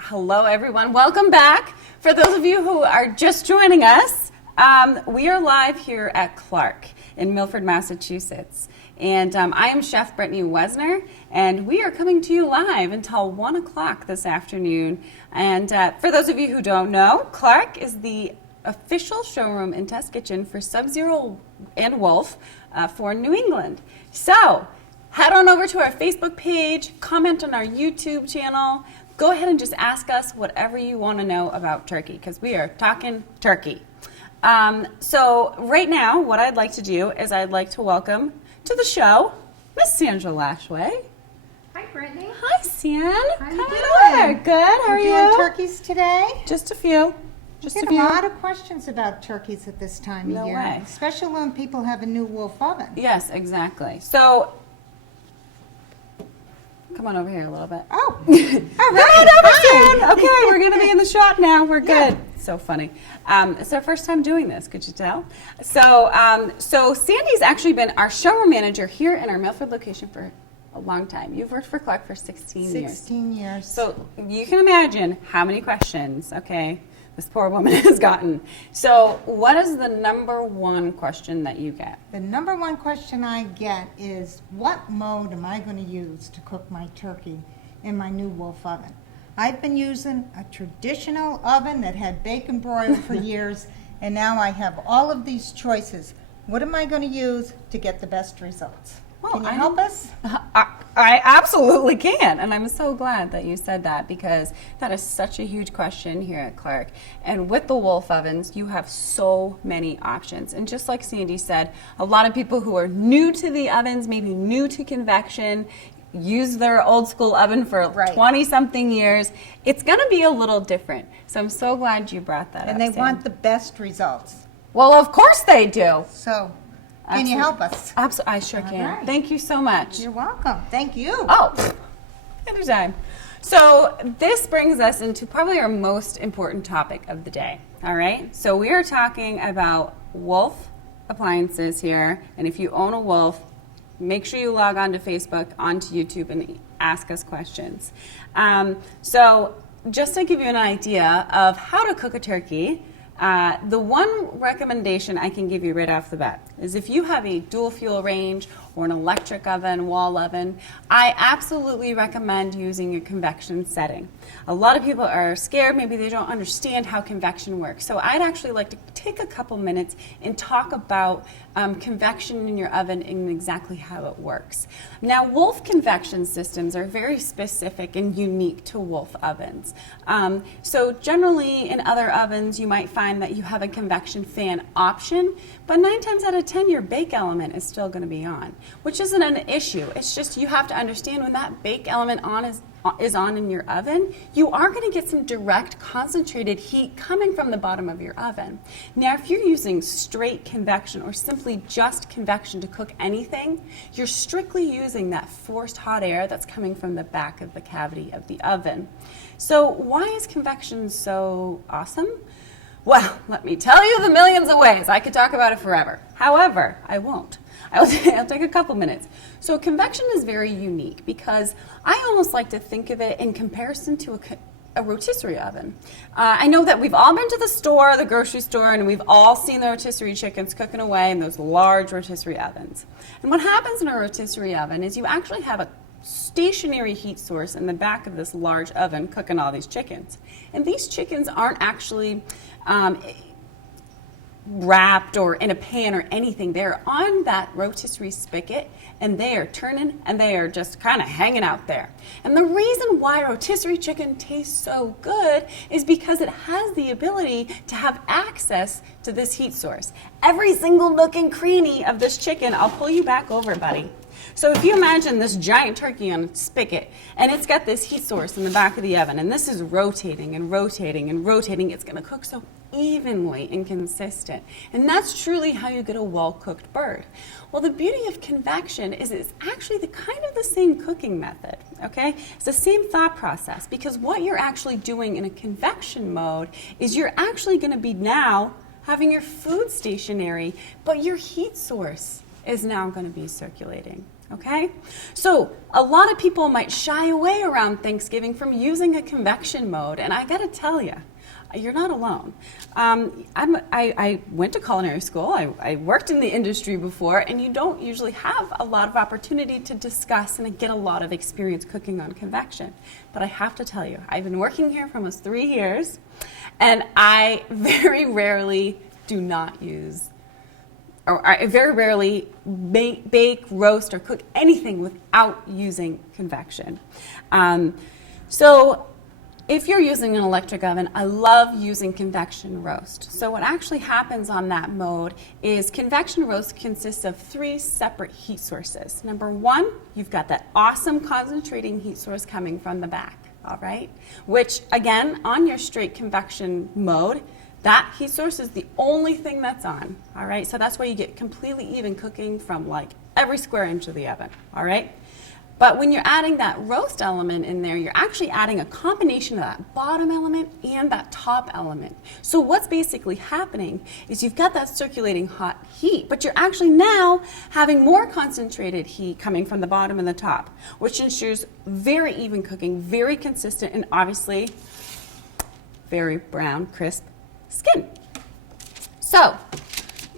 Hello, everyone. Welcome back. For those of you who are just joining us, we are live here at Clarke in Milford, Massachusetts. And I am Chef Brittany Wezner, and we are coming to you live until 1 o'clock this afternoon. And for those of you who don't know, Clarke is the official showroom and test kitchen for Sub-Zero and Wolf for New England. So head on over to our Facebook page, comment on our YouTube channel. Go ahead and just ask us whatever you want to know about turkey, because we are talking turkey. So right now, what I'd like to do is I'd like to welcome to the show Miss Sandra Lashway. Hi, Brittany. Hi, San. How you Come doing? on over. Good. How are Doing you? turkeys today? Just a few. Just I a get few. a lot of questions about turkeys at this time No of year, way. especially when people have a new wolf oven. Yes, exactly. So come on over here a little bit. Oh, Come all right. on over, Hi. San. Okay, we're going to be in the shot now. We're good. Yeah. So funny. It's our first time doing this, could you tell? So Sandy's actually been our showroom manager here in our Milford location for a long time. You've worked for Clarke for 16 years. 16 years. So you can imagine how many questions, okay, this poor woman has gotten. So what is the number one question that you get? The number one question I get is, what mode am I going to use to cook my turkey in my new wolf oven? I've been using a traditional oven that had bacon broil for years, and now I have all of these choices. What am I going to use to get the best results? Well, Can you help us? I absolutely can, and I'm so glad that you said that, because that is such a huge question here at Clarke. And with the Wolf ovens, you have so many options. And just like Sandy said, a lot of people who are new to the ovens, maybe new to convection, use their old school oven for Right. 20-something years. It's going to be a little different. So I'm so glad you brought that up, And they Sandy. want the best results. Well, of course they do. So, can you help us? Absolutely, I sure All can. right. Thank you so much. You're welcome. Thank you. Oh, anytime. So this brings us into probably our most important topic of the day. All right. So we are talking about Wolf appliances here, and if you own a Wolf, make sure you log on to Facebook, onto YouTube, and ask us questions. So just to give you an idea of how to cook a turkey, the one recommendation I can give you right off the bat is if you have a dual fuel range or an electric oven, wall oven, I absolutely recommend using a convection setting. A lot of people are scared, maybe they don't understand how convection works. So I'd actually like to take a couple minutes and talk about convection in your oven and exactly how it works. Now, Wolf convection systems are very specific and unique to Wolf ovens. So generally in other ovens, you might find that you have a convection fan option, but 9 times out of 10, your bake element is still going to be on, which isn't an issue. It's just you have to understand when that bake element is on in your oven, you are going to get some direct concentrated heat coming from the bottom of your oven. Now, if you're using straight convection or simply just convection to cook anything, you're strictly using that forced hot air that's coming from the back of the cavity of the oven. So why is convection so awesome? Well, let me tell you the millions of ways. I could talk about it forever. However, I won't. I'll take a couple minutes. So convection is very unique because I almost like to think of it in comparison to a rotisserie oven. I know that we've all been to the store, the grocery store, and we've all seen the rotisserie chickens cooking away in those large rotisserie ovens. And what happens in a rotisserie oven is you actually have a stationary heat source in the back of this large oven cooking all these chickens. And these chickens aren't actually wrapped or in a pan or anything. They're on that rotisserie spigot and they are turning and they are just kind of hanging out there. And the reason why rotisserie chicken tastes so good is because it has the ability to have access to this heat source. Every single nook and cranny of this chicken, I'll pull you back over, buddy. So if you imagine this giant turkey on a spigot, and it's got this heat source in the back of the oven, and this is rotating and rotating and rotating, it's going to cook so evenly and consistent. And that's truly how you get a well-cooked bird. Well, the beauty of convection is it's actually kind of the same cooking method, okay? It's the same thought process, because what you're actually doing in a convection mode is you're actually going to be now having your food stationary, but your heat source is now going to be circulating. Okay? So a lot of people might shy away around Thanksgiving from using a convection mode, and I gotta tell you, you're not alone. I went to culinary school. I worked in the industry before, and you don't usually have a lot of opportunity to discuss and get a lot of experience cooking on convection. But I have to tell you, I've been working here for almost 3 years, and I very rarely do not use, or I very rarely bake, roast, or cook anything without using convection. So if you're using an electric oven, I love using convection roast. So what actually happens on that mode is convection roast consists of 3 separate heat sources. Number 1, you've got that awesome concentrating heat source coming from the back, all right? Which, again, on your straight convection mode, that heat source is the only thing that's on, all right? So that's why you get completely even cooking from like every square inch of the oven, all right? But when you're adding that roast element in there, you're actually adding a combination of that bottom element and that top element. So what's basically happening is you've got that circulating hot heat, but you're actually now having more concentrated heat coming from the bottom and the top, which ensures very even cooking, very consistent, and obviously very brown, crisp skin. So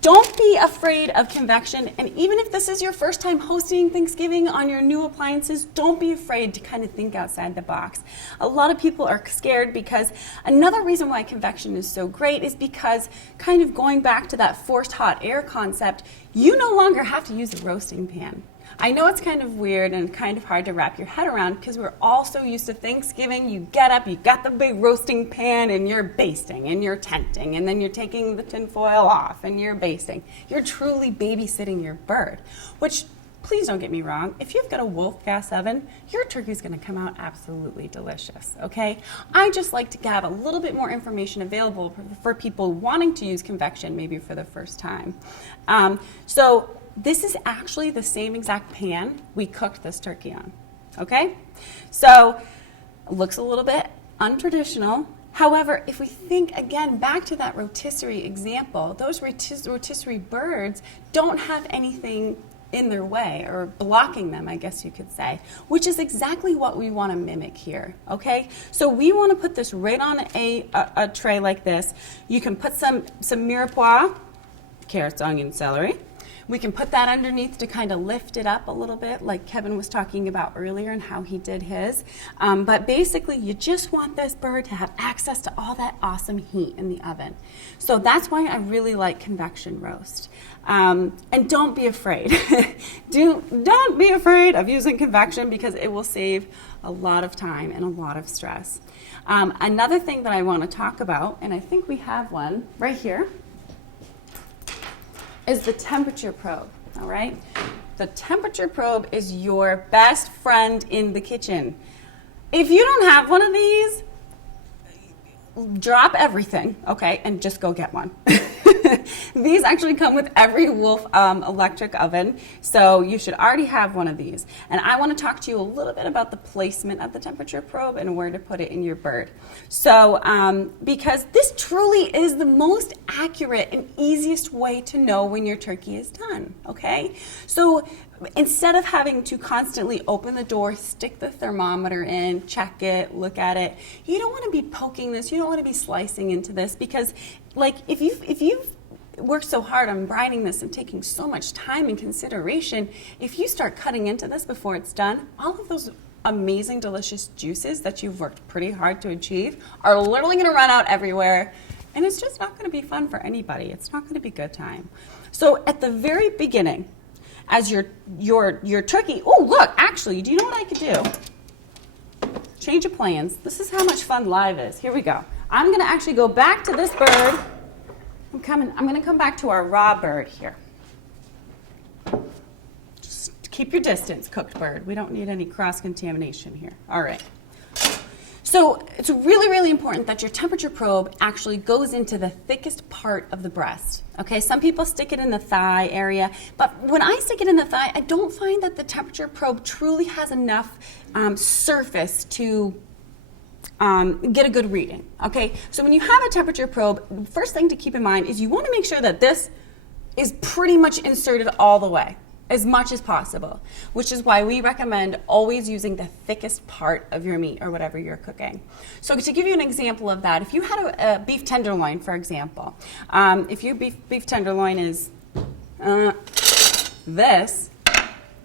don't be afraid of convection, and even if this is your first time hosting Thanksgiving on your new appliances, don't be afraid to kind of think outside the box. A lot of people are scared because another reason why convection is so great is because, kind of going back to that forced hot air concept, you no longer have to use a roasting pan. I know it's kind of weird and kind of hard to wrap your head around because we're all so used to Thanksgiving. You get up, you got the big roasting pan, and you're basting and you're tenting, and then you're taking the tinfoil off and you're basting. You're truly babysitting your bird, which, please don't get me wrong, if you've got a Wolf gas oven, your turkey's going to come out absolutely delicious, okay? I just like to have a little bit more information available for people wanting to use convection maybe for the first time. So this is actually the same exact pan we cooked this turkey on, okay? So it looks a little bit untraditional. However, if we think again back to that rotisserie example, those rotisserie birds don't have anything in their way or blocking them, I guess you could say, which is exactly what we want to mimic here, okay? So we want to put this right on a tray like this. You can put some mirepoix, carrots, onion, celery. We can put that underneath to kind of lift it up a little bit, like Kevin was talking about earlier and how he did his. But basically, you just want this bird to have access to all that awesome heat in the oven. So that's why I really like convection roast. And don't be afraid. Don't be afraid of using convection because it will save a lot of time and a lot of stress. Another thing that I want to talk about, and I think we have one right here, is the temperature probe, all right? The temperature probe is your best friend in the kitchen. If you don't have one of these, drop everything, okay, and just go get one. These actually come with every Wolf electric oven, so you should already have one of these. And I want to talk to you a little bit about the placement of the temperature probe and where to put it in your bird. So, because this truly is the most accurate and easiest way to know when your turkey is done, okay? So instead of having to constantly open the door, stick the thermometer in, check it, look at it, you don't want to be poking this, you don't want to be slicing into this because, like, if you've worked so hard on brining this and taking so much time and consideration, if you start cutting into this before it's done, all of those amazing, delicious juices that you've worked pretty hard to achieve are literally going to run out everywhere, and it's just not going to be fun for anybody. It's not going to be a good time. So at the very beginning, as your turkey, oh look, actually, do you know what I could do? Change of plans. This is how much fun live is. Here we go. I'm going to actually go back to this bird. I'm going to come back to our raw bird here. Just keep your distance, cooked bird. We don't need any cross-contamination here. All right. So it's really, really important that your temperature probe actually goes into the thickest part of the breast. Okay, some people stick it in the thigh area, but when I stick it in the thigh, I don't find that the temperature probe truly has enough surface to get a good reading, okay? So when you have a temperature probe, the first thing to keep in mind is you want to make sure that this is pretty much inserted all the way, as much as possible, which is why we recommend always using the thickest part of your meat or whatever you're cooking. So to give you an example of that, if you had a beef tenderloin, for example, if your beef tenderloin is this,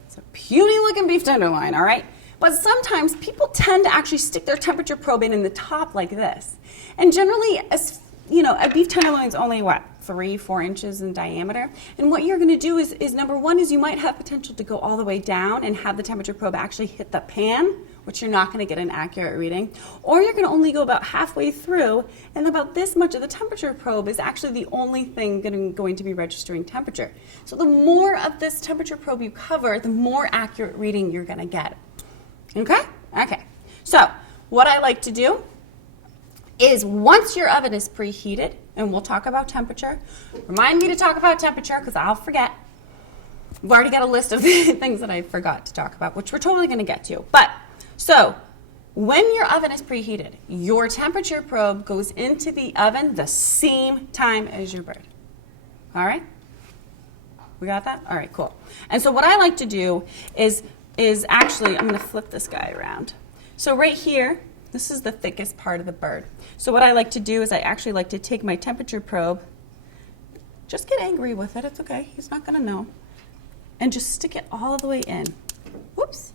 it's a puny looking beef tenderloin, all right? But sometimes people tend to actually stick their temperature probe in the top like this. And generally, as you know, a beef tenderloin is only what, 3-4 inches in diameter. And what you're going to do is number one is you might have potential to go all the way down and have the temperature probe actually hit the pan, which you're not going to get an accurate reading. Or you're going to only go about halfway through, and about this much of the temperature probe is actually the only thing going to be registering temperature. So the more of this temperature probe you cover, the more accurate reading you're going to get. Okay? Okay. So what I like to do is once your oven is preheated, and we'll talk about temperature. Remind me to talk about temperature because I'll forget. I've already got a list of things that I forgot to talk about, which we're totally going to get to. But, so, when your oven is preheated, your temperature probe goes into the oven the same time as your bird. All right? We got that? All right, cool. And so what I like to do is actually, I'm going to flip this guy around. So right here, this is the thickest part of the bird. So what I like to do is I actually like to take my temperature probe, just get angry with it, it's okay, he's not gonna know, and just stick it all the way in. Whoops.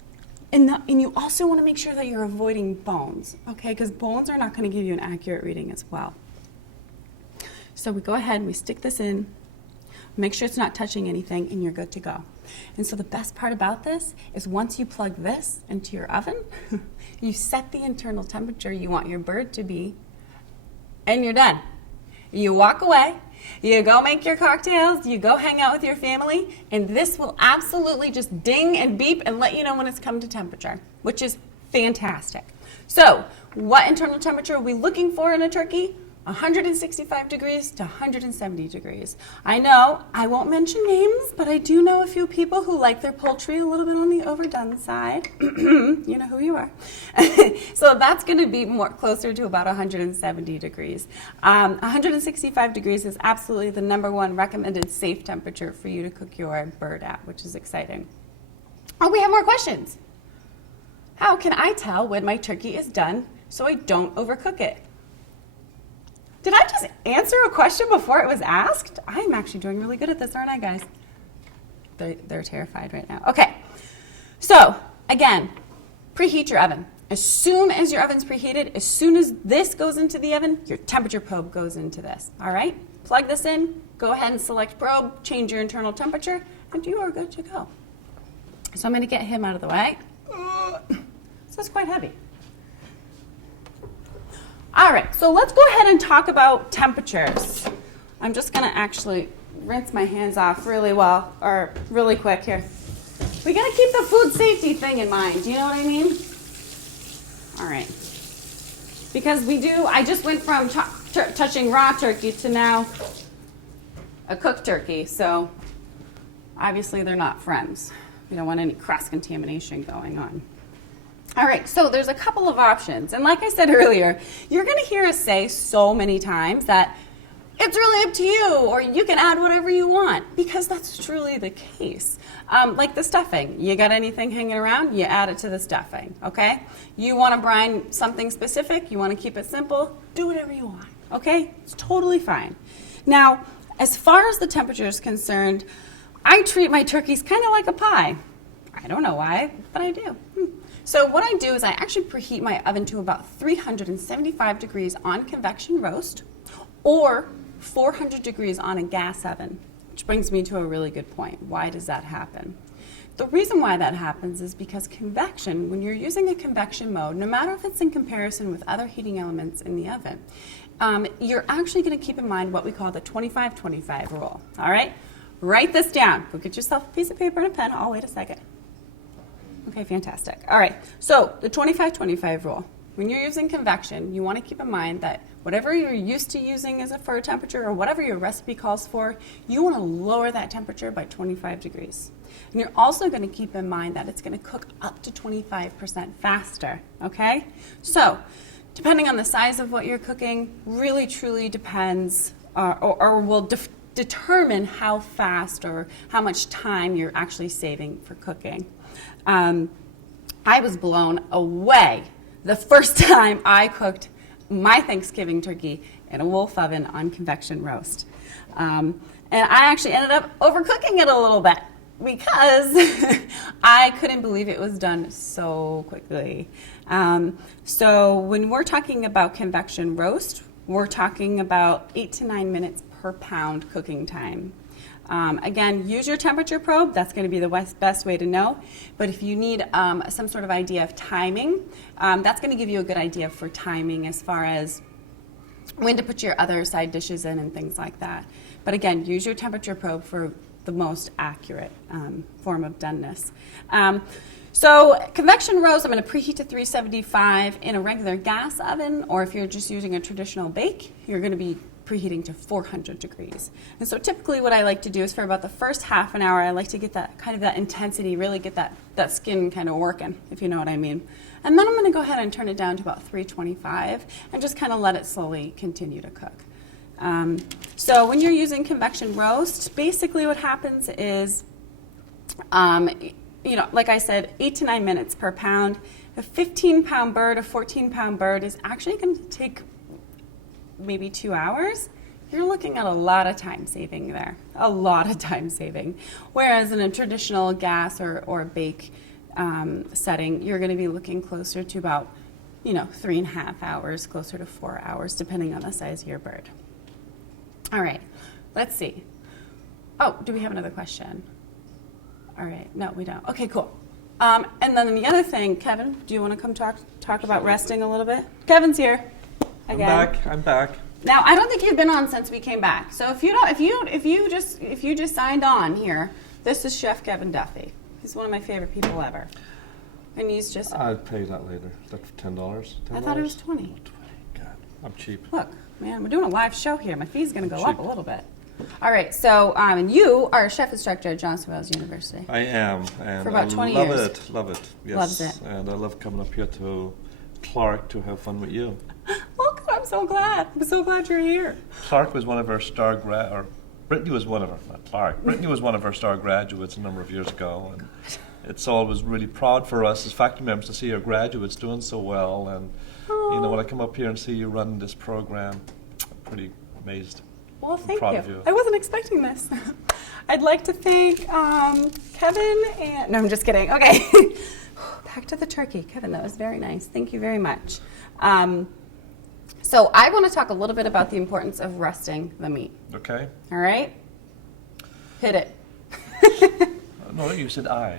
And you also wanna make sure that you're avoiding bones, okay, because bones are not gonna give you an accurate reading as well. So we go ahead and we stick this in, make sure it's not touching anything, and you're good to go. And so the best part about this is once you plug this into your oven, you set the internal temperature you want your bird to be, and you're done. You walk away, you go make your cocktails, you go hang out with your family, and this will absolutely just ding and beep and let you know when it's come to temperature, which is fantastic. So what internal temperature are we looking for in a turkey? 165 degrees to 170 degrees. I know I won't mention names, but I do know a few people who like their poultry a little bit on the overdone side. You know who you are. So that's going to be more closer to about 170 degrees. 165 degrees is absolutely the #1 recommended safe temperature for you to cook your bird at, which is exciting. Oh, we have more questions. How can I tell when my turkey is done so I don't overcook it? Did I just answer a question before it was asked? I'm actually doing really good at this, aren't I, guys? They're terrified right now. Okay, so again, preheat your oven. As soon as your oven's preheated, as soon as this goes into the oven, your temperature probe goes into this, all right? Plug this in, go ahead and select probe, change your internal temperature, and you are good to go. So I'm going to get him out of the way. So it's quite heavy. All right, so let's go ahead and talk about temperatures. I'm just gonna actually rinse my hands off really quick here. We gotta keep the food safety thing in mind, you know what I mean? All right, because I just went from touching raw turkey to now a cooked turkey, so obviously they're not friends. We don't want any cross-contamination going on. All right, so there's a couple of options. And like I said earlier, you're going to hear us say so many times that it's really up to you, or you can add whatever you want, because that's truly the case. Like the stuffing. You got anything hanging around, you add it to the stuffing, okay? You want to brine something specific, you want to keep it simple, do whatever you want, okay? It's totally fine. Now, as far as the temperature is concerned, I treat my turkeys kind of like a pie. I don't know why, but I do. So what I do is I actually preheat my oven to about 375 degrees on convection roast or 400 degrees on a gas oven, which brings me to a really good point. Why does that happen? The reason why that happens is because convection, when you're using a convection mode, no matter if it's in comparison with other heating elements in the oven, you're actually going to keep in mind what we call the 25-25 rule, all right? Write this down. Go get yourself a piece of paper and a pen. I'll wait a second. Okay, fantastic. All right, so the 25-25 rule. When you're using convection, you want to keep in mind that whatever you're used to using as a for temperature or whatever your recipe calls for, you want to lower that temperature by 25 degrees. And you're also going to keep in mind that it's going to cook up to 25% faster, okay? So, depending on the size of what you're cooking, really truly depends or will determine how fast or how much time you're actually saving for cooking. I was blown away the first time I cooked my Thanksgiving turkey in a Wolf oven on convection roast. And I actually ended up overcooking it a little bit because I couldn't believe it was done so quickly. So when we're talking about convection roast, we're talking about 8 to 9 minutes per pound cooking time. Again, use your temperature probe. That's going to be the best way to know. But if you need some sort of idea of timing, that's going to give you a good idea for timing as far as when to put your other side dishes in and things like that. But again, use your temperature probe for the most accurate form of doneness. So convection roast, I'm going to preheat to 375 in a regular gas oven, or if you're just using a traditional bake, you're going to be preheating to 400 degrees. And so typically what I like to do is for about the first half an hour, I like to get that kind of that intensity, really get that skin kind of working, if you know what I mean. And then I'm going to go ahead and turn it down to about 325 and just kind of let it slowly continue to cook. So when you're using convection roast, basically what happens is, you know, like I said, 8 to 9 minutes per pound. A 15-pound bird, a 14-pound bird is actually going to take maybe 2 hours. You're looking at a lot of time saving there, a lot of time saving. Whereas in a traditional gas or bake setting, you're going to be looking closer to about, 3.5 hours, closer to 4 hours, depending on the size of your bird. All right, let's see. Oh, do we have another question? All right, no, we don't. Okay, cool. And then the other thing, Kevin, do you want to come talk about resting a little bit? Kevin's here. Again. I'm back. Now, I don't think you've been on since we came back. So if you just signed on here, this is Chef Kevin Duffy. He's one of my favorite people ever. And he's just I'll pay that later. Is that for $10? I thought it was 20. 20. God, I'm cheap. Look, man, we're doing a live show here. My fee's going to go up a little bit. All right, so and you are a chef instructor at Johnson Wales University. I am, and For about 20 I years. love it. Yes. Loves it. And I love coming up here to Clarke to have fun with you. Oh, God, I'm so glad. I'm so glad you're here. Clarke was one of our Brittany was one of our, not Clarke, Brittany was one of our star graduates a number of years ago, and it's always really proud for us as faculty members to see our graduates doing so well, and when I come up here and see you running this program, I'm pretty amazed. Well, thank proud you. of you. I wasn't expecting this. I'd like to thank Kevin and... No, I'm just kidding. Okay. Back to the turkey. Kevin, that was very nice. Thank you very much. So I want to talk a little bit about the importance of resting the meat. Okay. All right? Hit it. No, you said I.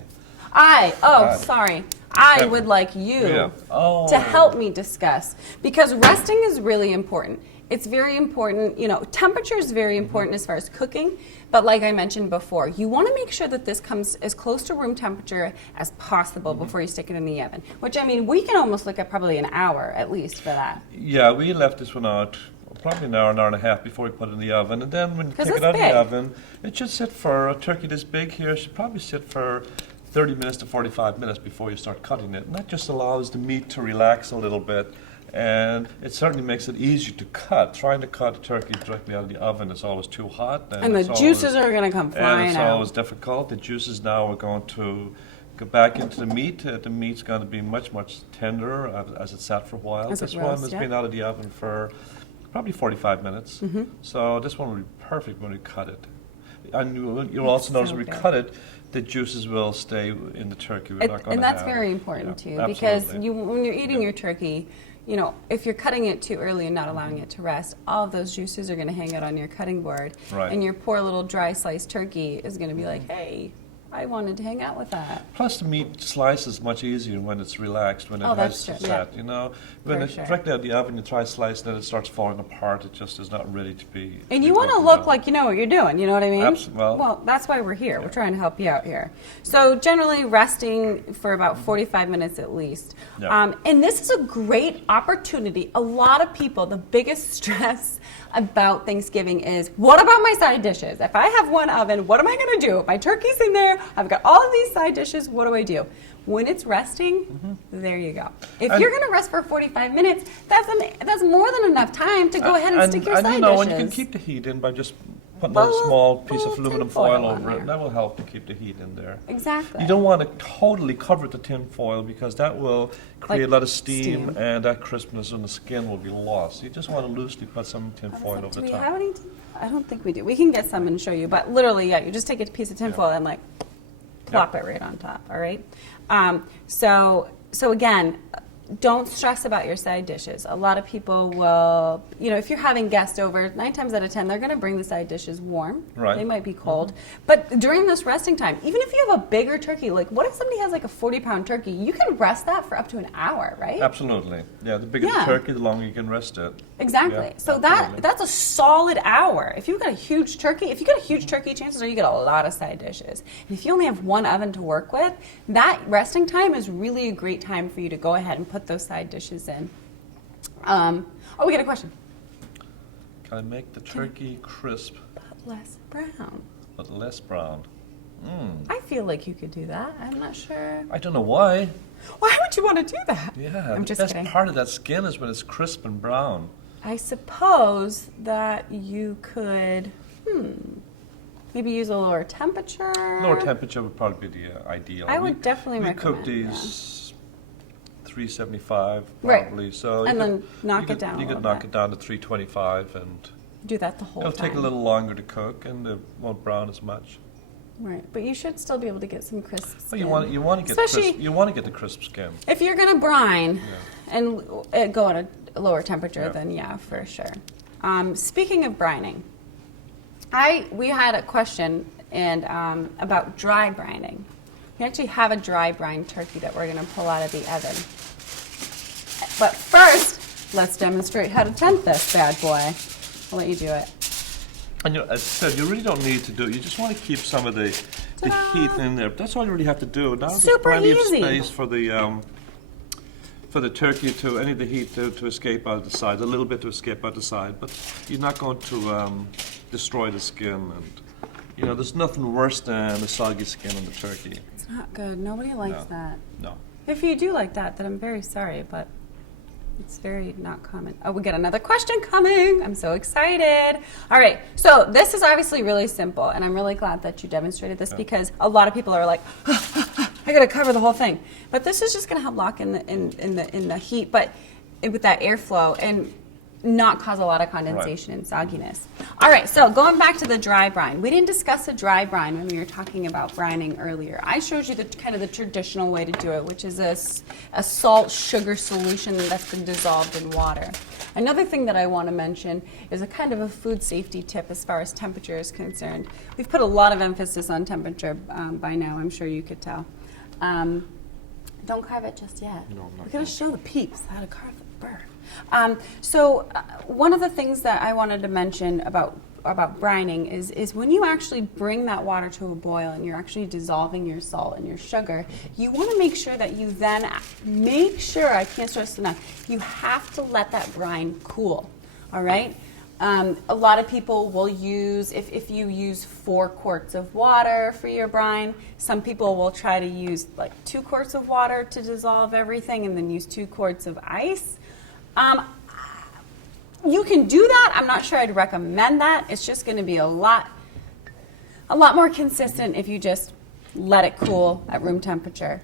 Sorry. I Kevin. would like you Yeah. to help me discuss, because resting is really important. It's very important, temperature is very important as far as cooking, but like I mentioned before, you want to make sure that this comes as close to room temperature as possible before you stick it in the oven, which, we can almost look at probably an hour at least for that. Yeah, we left this one out probably an hour and a half before we put it in the oven, and then when you take it out of the oven, it should sit for a turkey this big here, should probably sit for 30 minutes to 45 minutes before you start cutting it, and that just allows the meat to relax a little bit. And it certainly makes it easier to cut. Trying to cut a turkey directly out of the oven is always too hot. And the juices are going to come flying out. And it's always difficult. The juices now are going to go back into the meat. The meat's going to be much, much tender as it's sat for a while. This one has been out of the oven for probably 45 minutes. Mm-hmm. So this one will be perfect when we cut it. And you'll also notice when we cut it, the juices will stay in the turkey. We're not going and that's very important too, because when you're eating your turkey, if you're cutting it too early and not allowing it to rest, all of those juices are going to hang out on your cutting board. Right. And your poor little dry sliced turkey is going to be like, hey, I wanted to hang out with that. Plus, the meat slices much easier when it's relaxed, when it has set. When it's directly out of the oven, you try slicing it, it starts falling apart. It just is not ready to be. And you want to look like you know what you're doing. You know what I mean? Absolutely. Well, that's why we're here. Yeah. We're trying to help you out here. So generally, resting for about 45 minutes at least. Yeah. And this is a great opportunity. A lot of people, the biggest stress about Thanksgiving is, what about my side dishes? If I have one oven, what am I going to do? If my turkey's in there, I've got all of these side dishes, what do I do? When it's resting, there you go. If you're going to rest for 45 minutes, that's more than enough time to go ahead and stick your side dishes. And you can keep the heat in by just put a small piece little of aluminum tin foil foil on over there. it. That will help to keep the heat in there. Exactly. You don't want to totally cover the tin foil because that will create a lot of steam, and that crispness in the skin will be lost. You just want to loosely put some tin foil over Do the we top. have any? I don't think we do. We can get some and show you, but literally, yeah, you just take a piece of tin foil and like plop it right on top. All right. So again, don't stress about your side dishes. A lot of people will, if you're having guests over, 9 times out of 10, they're going to bring the side dishes warm. Right. They might be cold. But during this resting time, even if you have a bigger turkey, like what if somebody has like a 40-pound turkey? You can rest that for up to an hour, right? Absolutely. Yeah, the bigger the turkey, the longer you can rest it. Exactly. Yeah, so absolutely. that's a solid hour. If you've got a huge turkey, chances are you get a lot of side dishes. And if you only have one oven to work with, that resting time is really a great time for you to go ahead and put those side dishes in. We got a question. Can I make the turkey crisp But less brown. but less brown? I feel like you could do that. I'm not sure. I don't know why. Why would you want to do that? Yeah, I'm the just best kidding. part of that skin is when it's crisp and brown. I suppose that you could, maybe use a lower temperature. Lower temperature would probably be the ideal. I would definitely we recommend, cook these 375 Right. probably. So And you then could, knock you it could, down a You could little knock bit. it down to 325, and Do that the whole it'll time. take a little longer to cook, and it won't brown as much. Right, but you should still be able to get some crisp skin. Well, you want to get Especially- you want to get the crisp skin. If you're gonna brine and go at a lower temperature, Yeah. then yeah, for sure. Speaking of brining, we had a question about dry brining. We actually have a dry brine turkey that we're gonna pull out of the oven. But first, let's demonstrate how to temp this bad boy. I'll let you do it. And as I said, you really don't need to do it. You just want to keep some of the heat in there. That's all you really have to do. Now there's Super plenty easy. of space for the turkey to any of the heat to escape out the side, a little bit to escape out the side, but you're not going to destroy the skin. And there's nothing worse than a soggy skin on the turkey. It's not good. Nobody likes No. that. No. If you do like that, then I'm very sorry, but it's very not common. Oh, we got another question coming. I'm so excited. All right, so this is obviously really simple, and I'm really glad that you demonstrated this because a lot of people are like, I gotta cover the whole thing. But this is just gonna help lock in the heat, but with that airflow and not cause a lot of condensation and sogginess. All right, so going back to the dry brine. We didn't discuss a dry brine when we were talking about brining earlier. I showed you the traditional way to do it, which is a salt sugar solution that's been dissolved in water. Another thing that I want to mention is a kind of a food safety tip as far as temperature is concerned. We've put a lot of emphasis on temperature by now, I'm sure you could tell. Don't carve it just yet. No, I'm not We're going to show the peeps how to carve the bird. One of the things that I wanted to mention about brining is when you actually bring that water to a boil and you're actually dissolving your salt and your sugar, you want to make sure that you then I can't stress enough, you have to let that brine cool, all right? A lot of people will use, if you use 4 quarts of water for your brine, some people will try to use like 2 quarts of water to dissolve everything and then use 2 quarts of ice. You can do that. I'm not sure I'd recommend that. It's just going to be a lot more consistent if you just let it cool at room temperature.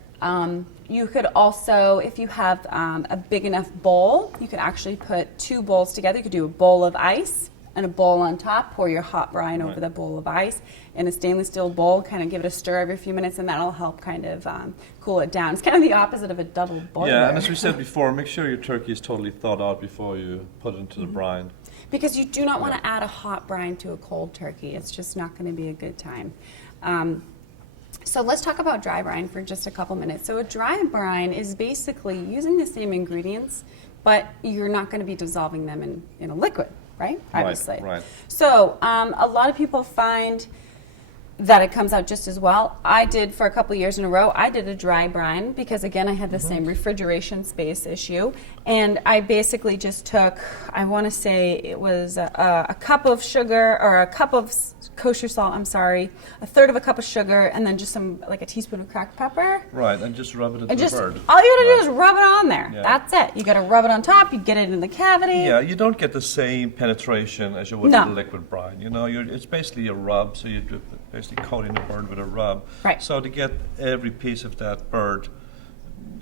You could also, if you have a big enough bowl, you could actually put 2 bowls together. You could do a bowl of ice and a bowl on top. Pour your hot brine over the bowl of ice in a stainless steel bowl. Kind of give it a stir every few minutes, and that'll help kind of cool it down. It's kind of the opposite of a double boiler. Yeah, and as we said before, make sure your turkey is totally thawed out before you put it into Mm-hmm. the brine. Because you do not want to add a hot brine to a cold turkey. It's just not going to be a good time. So let's talk about dry brine for just a couple minutes. So a dry brine is basically using the same ingredients, but you're not going to be dissolving them in a liquid, right? Obviously. Right. So a lot of people find that it comes out just as well. I did for a couple years in a row, I did a dry brine because again I had the same refrigeration space issue, and I basically just took, I want to say it was a cup of sugar or a cup of kosher salt, I'm sorry, a third of a cup of sugar, and then just some, like a teaspoon of cracked pepper. Right, and just rub it into And the just, bird. all you gotta Right. do is rub it on there. Yeah. That's it. You gotta rub it on top, you get it in the cavity. Yeah, you don't get the same penetration as you would No. with liquid brine. You know, it's basically a rub, so you're basically coating the bird with a rub. Right. So to get every piece of that bird,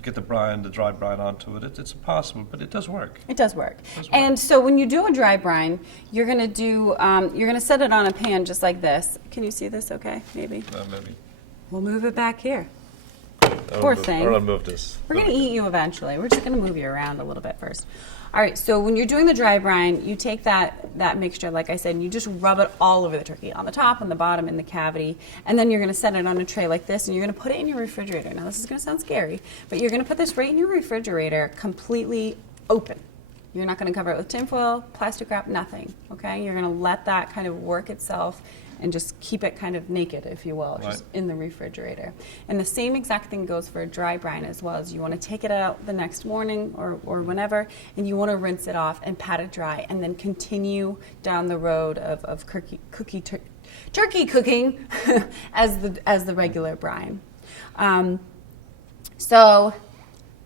get the dry brine onto it, it's impossible, but it does work. It does work. does work. And so when you do a dry brine, you're gonna set it on a pan just like this. Can you see this okay, maybe? Maybe. We'll move it back here. Poor thing. Or I'll move this. We're gonna eat you eventually. We're just gonna move you around a little bit first. All right, so when you're doing the dry brine, you take that mixture, like I said, and you just rub it all over the turkey, on the top, on the bottom, in the cavity, and then you're gonna set it on a tray like this, and you're gonna put it in your refrigerator. Now this is gonna sound scary, but you're gonna put this right in your refrigerator, completely open. You're not gonna cover it with tinfoil, plastic wrap, nothing, okay? You're gonna let that kind of work itself and just keep it kind of naked, if you will, just Right. in the refrigerator. And the same exact thing goes for a dry brine as well. As you want to take it out the next morning or whenever, and you want to rinse it off and pat it dry, and then continue down the road of turkey cooking as the regular brine. So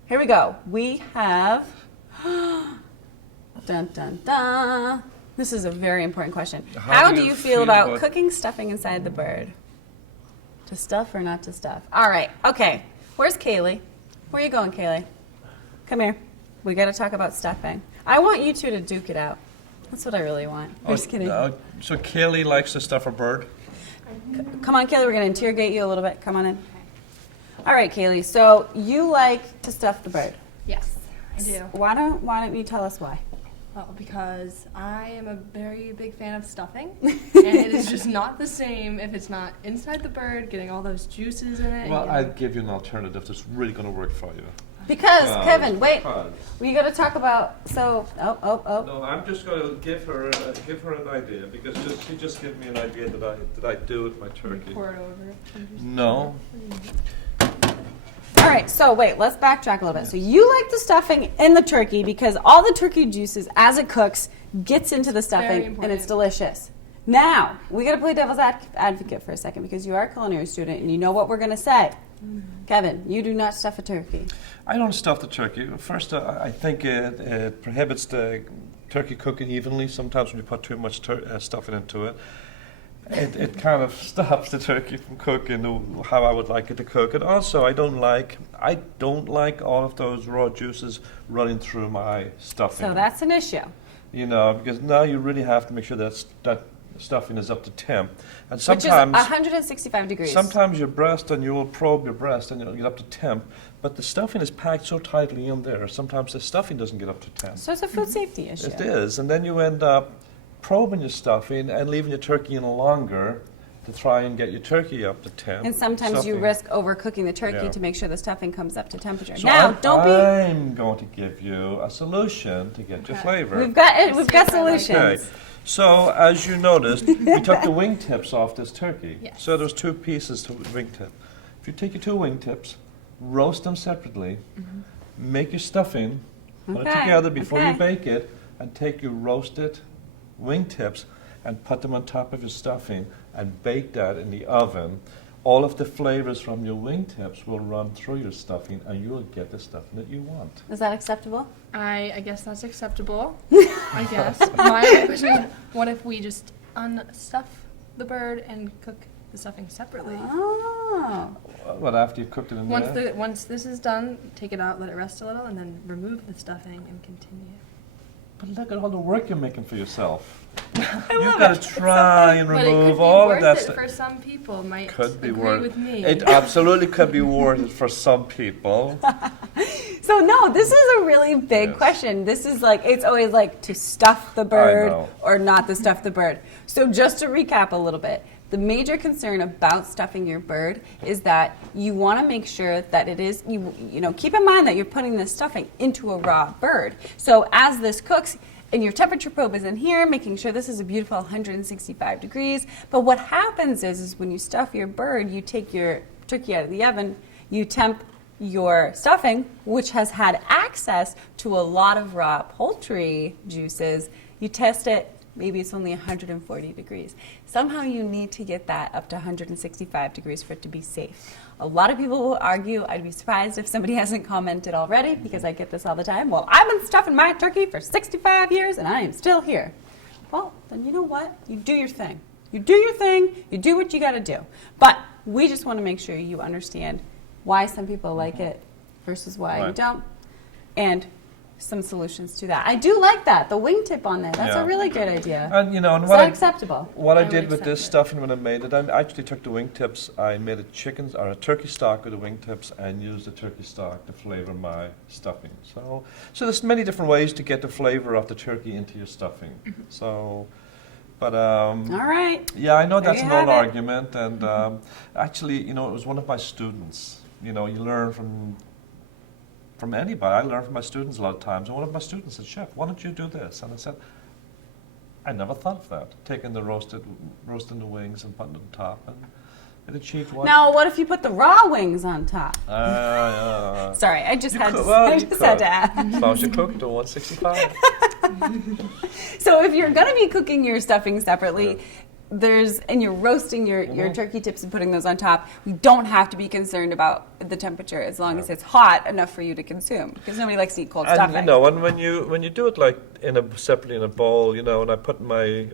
here we go. We have dun dun dun. This is a very important question. How do you feel about cooking stuffing inside the bird? To stuff or not to stuff? All right, okay. Where's Kaylee? Where are you going, Kaylee? Come here. We got to talk about stuffing. I want you two to duke it out. That's what I really want. I'm just kidding. So Kaylee likes to stuff a bird? Come on, Kaylee, we're going to interrogate you a little bit. Come on in. All right, Kaylee, so you like to stuff the bird. Yes, I do. Why don't you tell us why? Well, because I am a very big fan of stuffing, and it is just not the same if it's not inside the bird, getting all those juices in it. Well, and I'd give you an alternative that's really going to work for you. Because, Well, Kevin, wait. because- We got to talk about, so, oh. No, I'm just going to give her an idea because she just gave me an idea that I do with my turkey. pour it over. No, All right, so wait, let's backtrack a little bit. So you like the stuffing in the turkey because all the turkey juices, as it cooks, gets into the stuffing and important. it's delicious. Now, we got to play devil's advocate for a second because you are a culinary student and you know what we're going to say. Kevin, you do not stuff a turkey. I don't stuff the turkey. First, I think it prohibits the turkey cooking evenly. Sometimes when you put too much stuffing into it, it kind of stops the turkey from cooking how I would like it to cook. And also, I don't like all of those raw juices running through my stuffing. So that's an issue. You know, because now you really have to make sure that stuffing is up to temp. And Which is sometimes 165 degrees. Sometimes your breast, and you will probe your breast, and you'll get up to temp. But the stuffing is packed so tightly in there. Sometimes the stuffing doesn't get up to temp. So it's a food safety issue. It is, and then you end up probing your stuffing and leaving your turkey in longer to try and get your turkey up to temp. And sometimes you Stuffing. risk overcooking the turkey Yeah. to make sure the stuffing comes up to temperature. So Now, I'm going to give you a solution to get your flavor. We've got it. We've got Okay. solutions. Okay. So, as you noticed, we took the wingtips off this turkey. Yes. So there's two pieces to wingtip. If you take your two wingtips, roast them separately, make your stuffing, put it Okay, together before you okay. bake it, and take your roasted wingtips and put them on top of your stuffing and bake that in the oven. All of the flavors from your wingtips will run through your stuffing, and you'll get the stuffing that you want. Is that acceptable? I guess that's acceptable. I guess. My other question is, what if we just unstuff the bird and cook the stuffing separately? Oh. Well, after you've cooked it in there. Once this is done, take it out, let it rest a little, and then remove the stuffing and continue. But look at all the work you're making for yourself. love You've got it. to try and But it could remove be all worth of that it stuff. for some people. Might Could be agree worth with me. it. Absolutely could be worth it for some people. So no, this is a really big Yes. question. This is like, it's always like to stuff the bird know. or not to stuff the bird. So just to recap a little bit, the major concern about stuffing your bird is that you want to make sure that it is, you know, keep in mind that you're putting this stuffing into a raw bird. So as this cooks, and your temperature probe is in here, making sure this is a beautiful 165 degrees. But what happens is when you stuff your bird, you take your turkey out of the oven, you temp your stuffing, which has had access to a lot of raw poultry juices, you test it, maybe it's only 140 degrees. Somehow you need to get that up to 165 degrees for it to be safe. A lot of people will argue. I'd be surprised if somebody hasn't commented already, because I get this all the time. Well, I've been stuffing my turkey for 65 years and I am still here. Well, then you know what? You do your thing. You do your thing. You do what you got to do. But we just want to make sure you understand why some people like it versus why you don't, and some solutions to that. I do like that, the wingtip on there. That's a really good idea. And you know, and Is what that I, acceptable? what I I did would with this accept it. stuffing when I made it, I actually took the wingtips, I made a turkey stock with the wingtips, and used the turkey stock to flavor my stuffing. So there's many different ways to get the flavor of the turkey into your stuffing. So, but All right. yeah, I know There that's you an old have it. argument, and actually, you know, it was one of my students. You know, you learn from anybody. I learn from my students a lot of times. And one of my students said, "Chef, why don't you do this?" And I said, I never thought of that. Taking the roasting the wings and putting it on top, and it achieved what? Now, what if you put the raw wings on top? Yeah. Sorry, I just You had could- to. well, I you just could. had to ask. As long as you cook to 165. So if you're going to be cooking your stuffing separately, and you're roasting your turkey tips and putting those on top, we don't have to be concerned about the temperature as long as it's hot enough for you to consume, because nobody likes to eat cold And stuffing. you know, and when you do it like separately in a bowl, you know, and I put my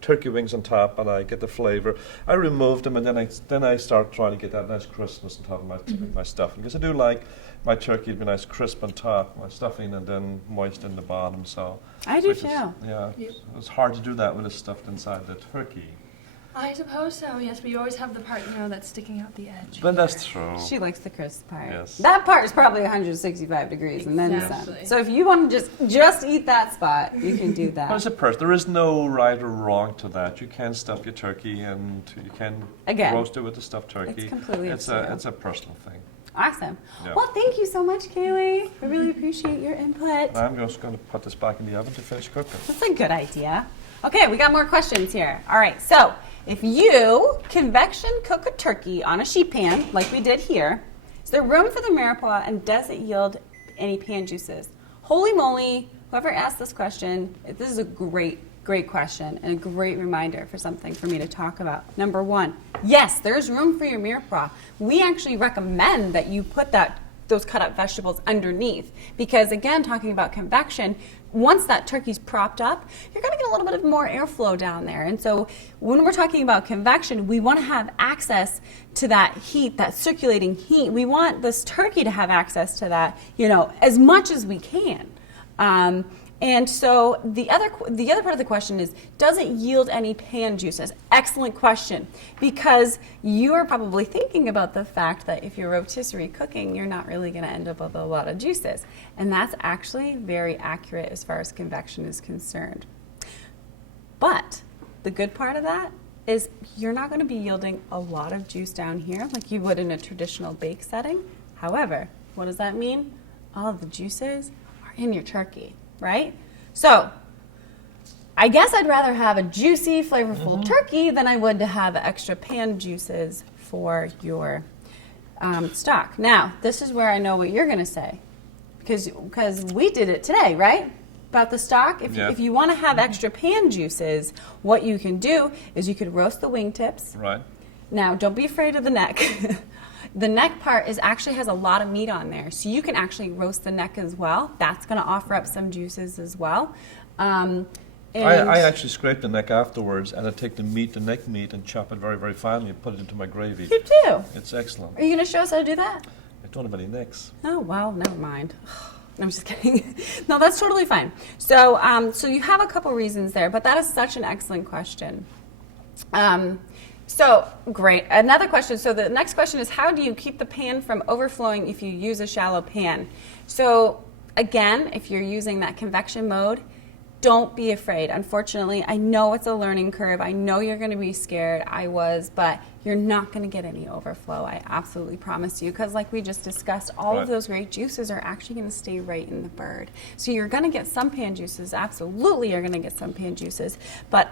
turkey wings on top and I get the flavor, I remove them, and then I start trying to get that nice crispness on top of my stuffing, because I do like my turkey to be nice crisp on top, my stuffing, and then moist in the bottom. So I do which is- too. Yeah, Yep. it's hard to do that when it's stuffed inside the turkey. I suppose so, yes, but you always have the part, that's sticking out the edge. But that's true. She likes the crisp part. Yes. That part is probably 165 degrees and then some. Exactly. So if you want to just eat that spot, you can do But it's that. a there is no right or wrong to that. You can stuff your turkey and you can Again, roast it with the stuffed turkey. it's completely up It's to you. it's a personal thing. Awesome. Yeah. Well, thank you so much, Kaylee. I really appreciate your input. And I'm just going to put this back in the oven to finish cooking. That's a good idea. Okay, we got more questions here. All right, so if you convection cook a turkey on a sheet pan, like we did here, is there room for the mirepoix and does it yield any pan juices? Holy moly, whoever asked this question, this is a great question and a great reminder for something for me to talk about. Number one, yes, there's room for your mirepoix. We actually recommend that you put those cut up vegetables underneath, because again, talking about convection, once that turkey's propped up, you're going to get a little bit of more airflow down there. And so when we're talking about convection, we want to have access to that heat, that circulating heat. We want this turkey to have access to that, as much as we can. And so the other part of the question is, does it yield any pan juices? Excellent question, because you are probably thinking about the fact that if you're rotisserie cooking, you're not really going to end up with a lot of juices. And that's actually very accurate as far as convection is concerned. But the good part of that is you're not going to be yielding a lot of juice down here like you would in a traditional bake setting. However, what does that mean? All of the juices are in your turkey. Right? So, I guess I'd rather have a juicy, flavorful turkey than I would to have extra pan juices for your stock. Now, this is where I know what you're going to say, because we did it today, right? About the stock. If you want to have extra pan juices, what you can do is you could roast the wingtips. Right. Now, don't be afraid of the neck. The neck part actually has a lot of meat on there, so you can actually roast the neck as well. That's going to offer up some juices as well. I actually scrape the neck afterwards, and I take the neck meat, and chop it very, very finely and put it into my gravy. You do. It's excellent. Are you going to show us how to do that? I don't have any necks. Oh, well, never mind. I'm just kidding. No, that's totally fine. So, so you have a couple reasons there, but that is such an excellent question. So, great. Another question. So the next question is, how do you keep the pan from overflowing if you use a shallow pan? So, again, if you're using that convection mode, don't be afraid. Unfortunately, I know it's a learning curve. I know you're going to be scared. I was, but you're not going to get any overflow. I absolutely promise you. Because like we just discussed, all of those great juices are actually going to stay right in the bird. So you're going to get some pan juices. Absolutely, you're going to get some pan juices. But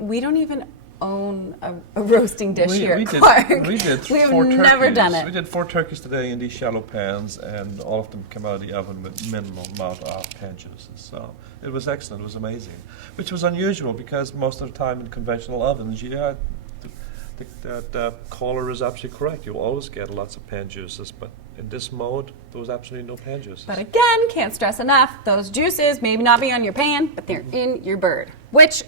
we don't even own a roasting dish here at Clarke. We did We've 4 turkeys. never done it. We did 4 turkeys today in these shallow pans, and all of them came out of the oven with minimal amount of pan juices. So it was excellent. It was amazing, which was unusual because most of the time in conventional ovens, the caller is absolutely correct. You always get lots of pan juices, but in this mode, there was absolutely no pan juices. But again, can't stress enough, those juices may not be on your pan, but they're in your bird. Which,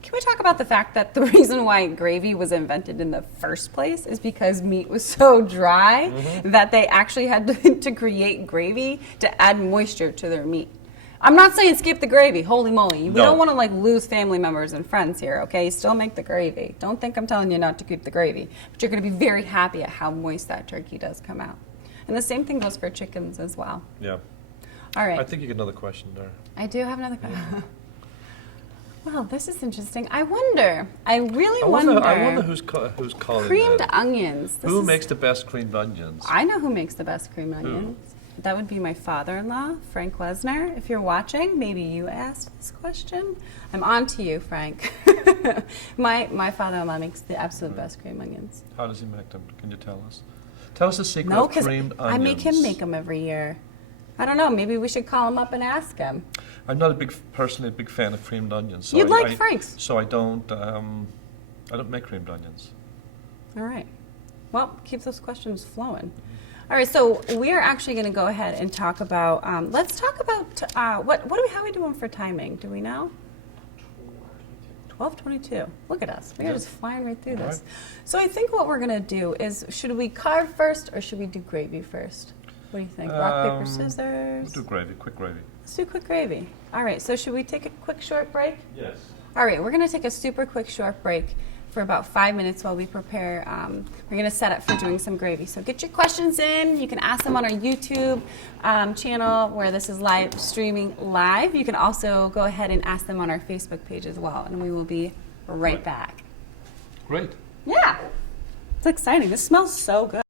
can we talk about the fact that the reason why gravy was invented in the first place is because meat was so dry that they actually had to create gravy to add moisture to their meat. I'm not saying skip the gravy, holy moly. We don't want to like lose family members and friends here, okay? Still make the gravy. Don't think I'm telling you not to keep the gravy. But you're going to be very happy at how moist that turkey does come out. And the same thing goes for chickens as well. Yeah. All right. I think you get another question there. I do have another question. Well, this is interesting. I wonder. I wonder who's calling. Creamed onions. Who makes the best creamed onions? I know who makes the best creamed onions. That would be my father-in-law, Frank Wezner. If you're watching, maybe you asked this question. I'm on to you, Frank. my father-in-law makes the absolute best creamed onions. How does he make them? Can you tell us? Tell us the secret No, of creamed onions. I make him make them every year. I don't know. Maybe we should call him up and ask him. I'm not personally a big fan of creamed onions. So You'd like Frank's. So I don't make creamed onions. All right. Well, keep those questions flowing. All right, so we are actually going to go ahead and talk about. Let's talk about how are we doing for timing? Do we know? 12:22. Look at us. We are just flying right through this. So I think what we're going to do is, should we carve first or should we do gravy first? What do you think? Rock, paper, scissors? We'll do gravy. Quick gravy. Let's do quick gravy. All right, so should we take a quick short break? Yes. All right, we're going to take a super quick short break for about 5 minutes while we prepare. We're going to set up for doing some gravy. So get your questions in. You can ask them on our YouTube channel where this is live streaming live. You can also go ahead and ask them on our Facebook page as well, and we will be right back. Great. Yeah, it's exciting. This smells so good.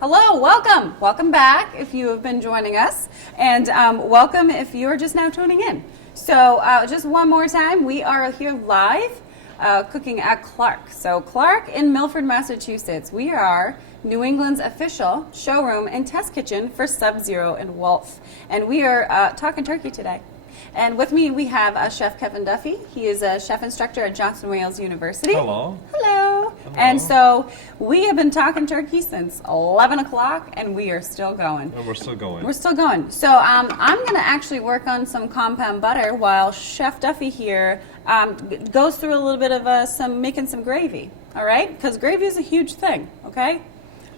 Hello, welcome. Welcome back if you have been joining us, and welcome if you're just now tuning in. So just one more time, we are here live cooking at Clarke. So Clarke in Milford, Massachusetts. We are New England's official showroom and test kitchen for Sub-Zero and Wolf. And we are talking turkey today. And with me we have Chef Kevin Duffy. He is a chef instructor at Johnson Wales University. Hello. Hello. And so we have been talking turkey since 11 o'clock, and we are still going. And we're still going. We're still going. So I'm going to actually work on some compound butter while Chef Duffy here goes through a little bit of making some gravy. All right? Because gravy is a huge thing. Okay?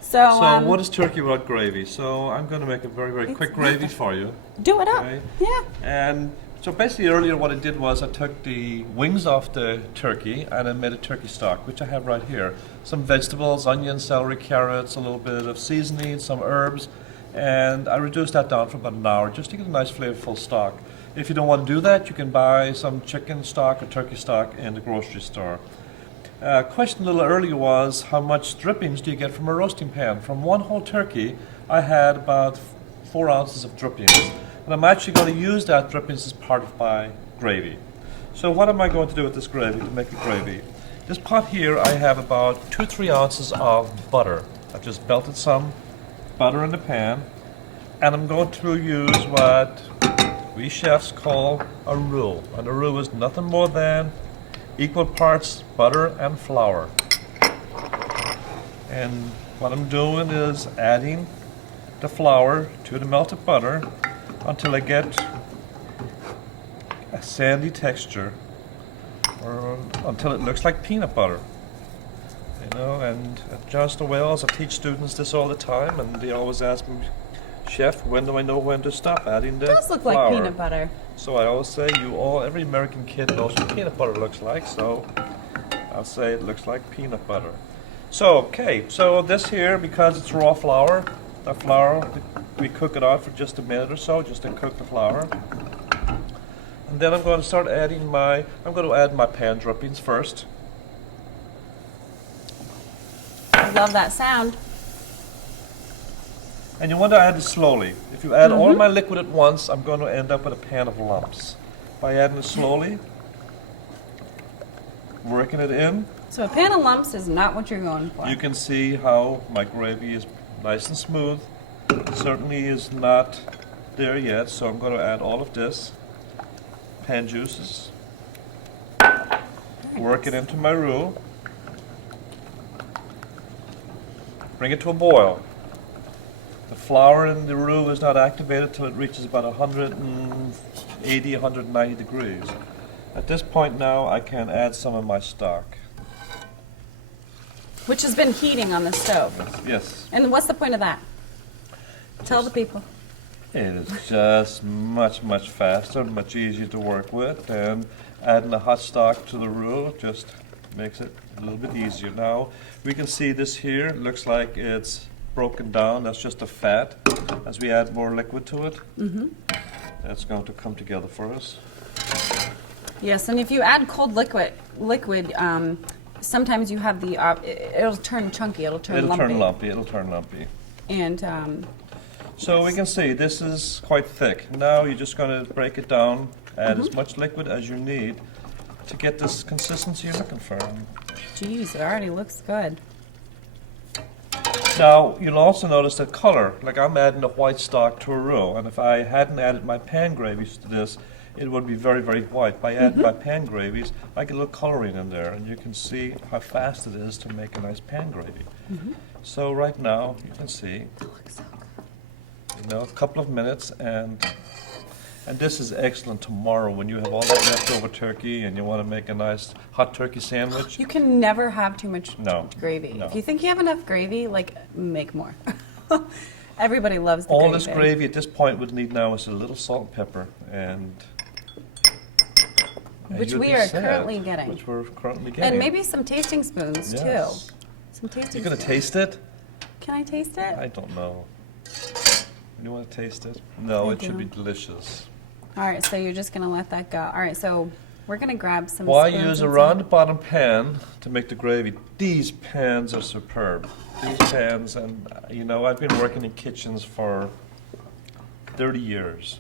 So what is turkey without gravy? So I'm going to make a very, very quick gravy for you. Do it up. Okay? Yeah. And so basically earlier what I did was I took the wings off the turkey and I made a turkey stock, which I have right here. Some vegetables, onions, celery, carrots, a little bit of seasoning, some herbs, and I reduced that down for about an hour just to get a nice flavorful stock. If you don't want to do that, you can buy some chicken stock or turkey stock in the grocery store. Question a little earlier was, how much drippings do you get from a roasting pan? From one whole turkey, I had about 4 ounces of drippings. And I'm actually going to use that drippings as part of my gravy. So what am I going to do with this gravy to make the gravy? This pot here, I have about 2-3 ounces of butter. I've just melted some butter in the pan. And I'm going to use what we chefs call a roux. And a roux is nothing more than equal parts butter and flour. And what I'm doing is adding the flour to the melted butter until I get a sandy texture, or until it looks like peanut butter. You know, and at Johnson Wales I teach students this all the time, and they always ask me, Chef, when do I know when to stop adding the It does look flour? like peanut butter. So I always say, every American kid knows what peanut butter looks like, so I'll say it looks like peanut butter. So, okay, so this here, because it's raw flour, the flour, we cook it out for just a minute or so, just to cook the flour. And then I'm going to start adding I'm going to add my pan drippings first. I love that sound. And you want to add it slowly. If you add all my liquid at once, I'm going to end up with a pan of lumps. By adding it slowly, working it in, So a pan of lumps is not what you're going for. you can see how my gravy is nice and smooth. It certainly is not there yet, so I'm going to add all of this. Pan juices. Work it into my roux. Bring it to a boil. The flour in the roux is not activated till it reaches about 180, 190 degrees. At this point now, I can add some of my stock. Which has been heating on the stove. Yes, And what's the point of that? Tell the people. it is just much, much faster, much easier to work with, and adding the hot stock to the roux just makes it a little bit easier. Now, we can see this here, it looks like it's broken down. That's just the fat. As we add more liquid to it, that's going to come together for us. Yes, and if you add cold liquid, sometimes you have it'll turn chunky, it'll turn lumpy. It'll turn lumpy. And So we can see this is quite thick. Now you're just going to break it down, add as much liquid as you need to get this consistency you're looking for. geez, it already looks good. Now, you'll also notice the color. Like I'm adding the white stock to a roux, and if I hadn't added my pan gravies to this, it would be very, very white. By adding my pan gravies, I get a little coloring in there, and you can see how fast it is to make a nice pan gravy. So right now, you can see, a couple of minutes, and this is excellent tomorrow when you have all that leftover turkey and you want to make a nice hot turkey sandwich. You can never have too much gravy. No. If you think you have enough gravy, make more. Everybody loves the All gravy. this gravy at this point would need now is a little salt and pepper, and Which you'd we be are set, currently getting. Which we're currently getting. And maybe some tasting spoons, Yes. too. Some tasting You're going to spoons. taste it? Can I taste it? I don't know. You want to taste it? No, I it should be do. delicious. All right, so you're just going to let that go. All right, so We're gonna grab some Why spoons use a and round bottom pan to make the gravy? These pans are superb. These pans, and you know, I've been working in kitchens for 30 years.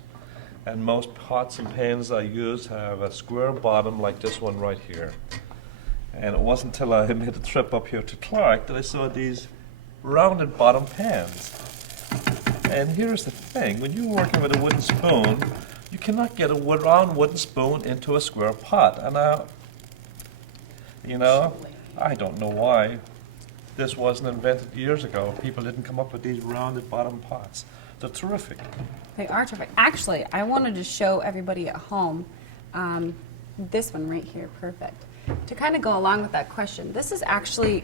And most pots and pans I use have a square bottom like this one right here. And it wasn't until I made a trip up here to Clarke that I saw these rounded bottom pans. And here's the thing, when you're working with a wooden spoon, you cannot get a round wooden spoon into a square pot. And you know, I don't know why this wasn't invented years ago. People didn't come up with these rounded bottom pots. They're terrific. They are terrific. Actually, I wanted to show everybody at home this one right here, perfect. To kind of go along with that question, this is actually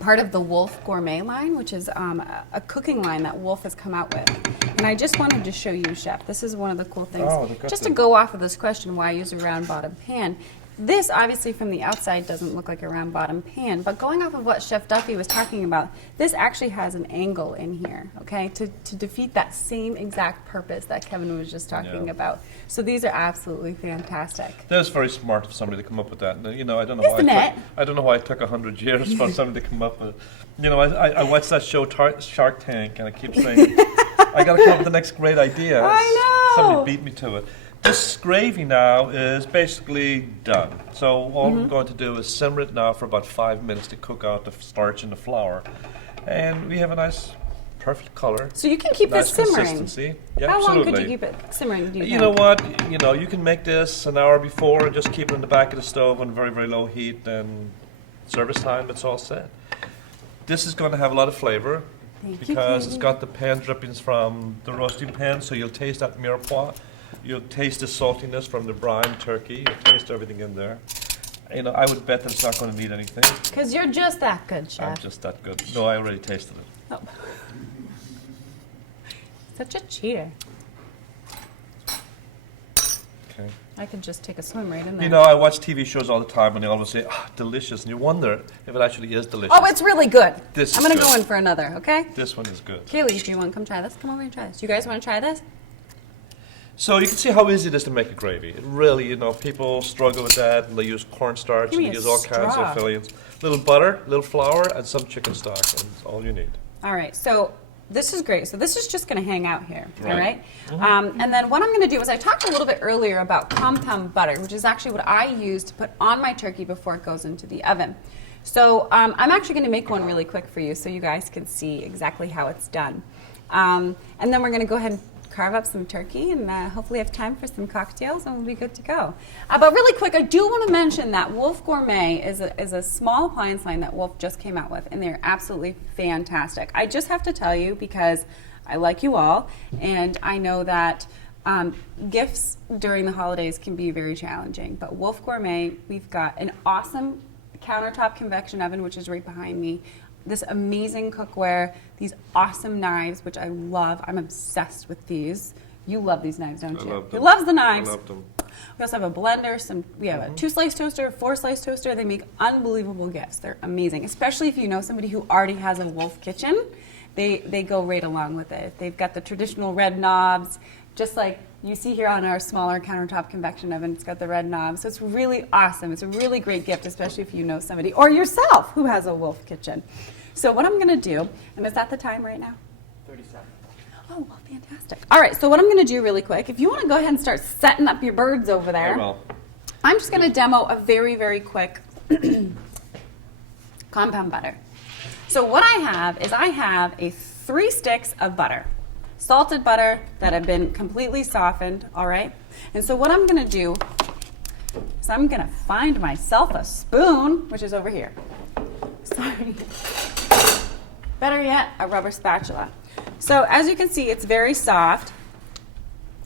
part of the Wolf Gourmet line, which is a cooking line that Wolf has come out with. And I just wanted to show you, Chef, this is one of the cool things. Oh, just to go off of this question, why use a round bottom pan? This, obviously, from the outside doesn't look like a round bottom pan, but going off of what Chef Duffy was talking about, this actually has an angle in here, okay, to defeat that same exact purpose that Kevin was just talking about. So these are absolutely fantastic. That was very smart of somebody to come up with that. You know, I don't know Isn't why it? I don't know why it took 100 years for somebody to come up with it. You know, I watched that show Shark Tank, and I keep saying, I got to come up with the next great idea. I know. Somebody beat me to it. This gravy now is basically done. So all Mm-hmm. we're going to do is simmer it now for about 5 minutes to cook out the starch and the flour. And we have a nice, perfect color. So you can keep nice this simmering. consistency. Yeah, How absolutely. long could you keep it simmering? Do you You think? know what? You know, you can make this an hour before and just keep it in the back of the stove on very, very low heat, and service time, it's all set. This is going to have a lot of flavor Thank you, because it's Katie. got the pan drippings from the roasting pan, so you'll taste that mirepoix. You'll taste the saltiness from the brine turkey. You'll taste everything in there. You know, I would bet that it's not going to need anything. Because you're just that good, I'm Chef. just that good. No, I already tasted it. Oh. Such a cheater. Okay. I could just take a swim right in there. You know, I watch TV shows all the time, and they always say, delicious. And you wonder if it actually is delicious. Oh, it's really good. This I'm is going to good. go in for another, okay? This one is good. Kaylee, do you want to come try this? Come over and try this. You guys want to try this? So you can see how easy it is to make a gravy. It really, you know, people struggle with that, and they use cornstarch, Give and me they a use all kinds straw. of fillings. Little butter, little flour, and some chicken stock, and that's all you need. All right, so this is great. So this is just going to hang out here, all right? Right. And then what I'm going to do is I talked a little bit earlier about compound butter, which is actually what I use to put on my turkey before it goes into the oven. So I'm actually going to make one really quick for you so you guys can see exactly how it's done. And then we're going to go ahead and carve up some turkey and hopefully have time for some cocktails and we'll be good to go. But really quick, I do want to mention that Wolf Gourmet is a small appliance line that Wolf just came out with, and they're absolutely fantastic. I just have to tell you because I like you all, and I know that gifts during the holidays can be very challenging, but Wolf Gourmet, we've got an awesome countertop convection oven, which is right behind me, this amazing cookware, these awesome knives, which I love. I'm obsessed with these. You love these knives, don't you? I love them. He loves the knives. I love them. We also have a blender, we have a 2-slice toaster, 4-slice toaster. They make unbelievable gifts. They're amazing, especially if you know somebody who already has a Wolf kitchen. They go right along with it. They've got the traditional red knobs, just like you see here on our smaller countertop convection oven. It's got the red knobs. So it's really awesome. It's a really great gift, especially if you know somebody or yourself who has a Wolf kitchen. So what I'm going to do, and is that the time right now? 37. Oh, well, fantastic. All right, so what I'm going to do really quick, if you want to go ahead and start setting up your birds over there. I will. I'm just going to demo a very, very quick compound butter. So what I have is I have 3 sticks of butter, salted butter that have been completely softened, all right? And so what I'm going to do is I'm going to find myself a spoon, which is over here. Sorry. Better yet, a rubber spatula. So as you can see, it's very soft.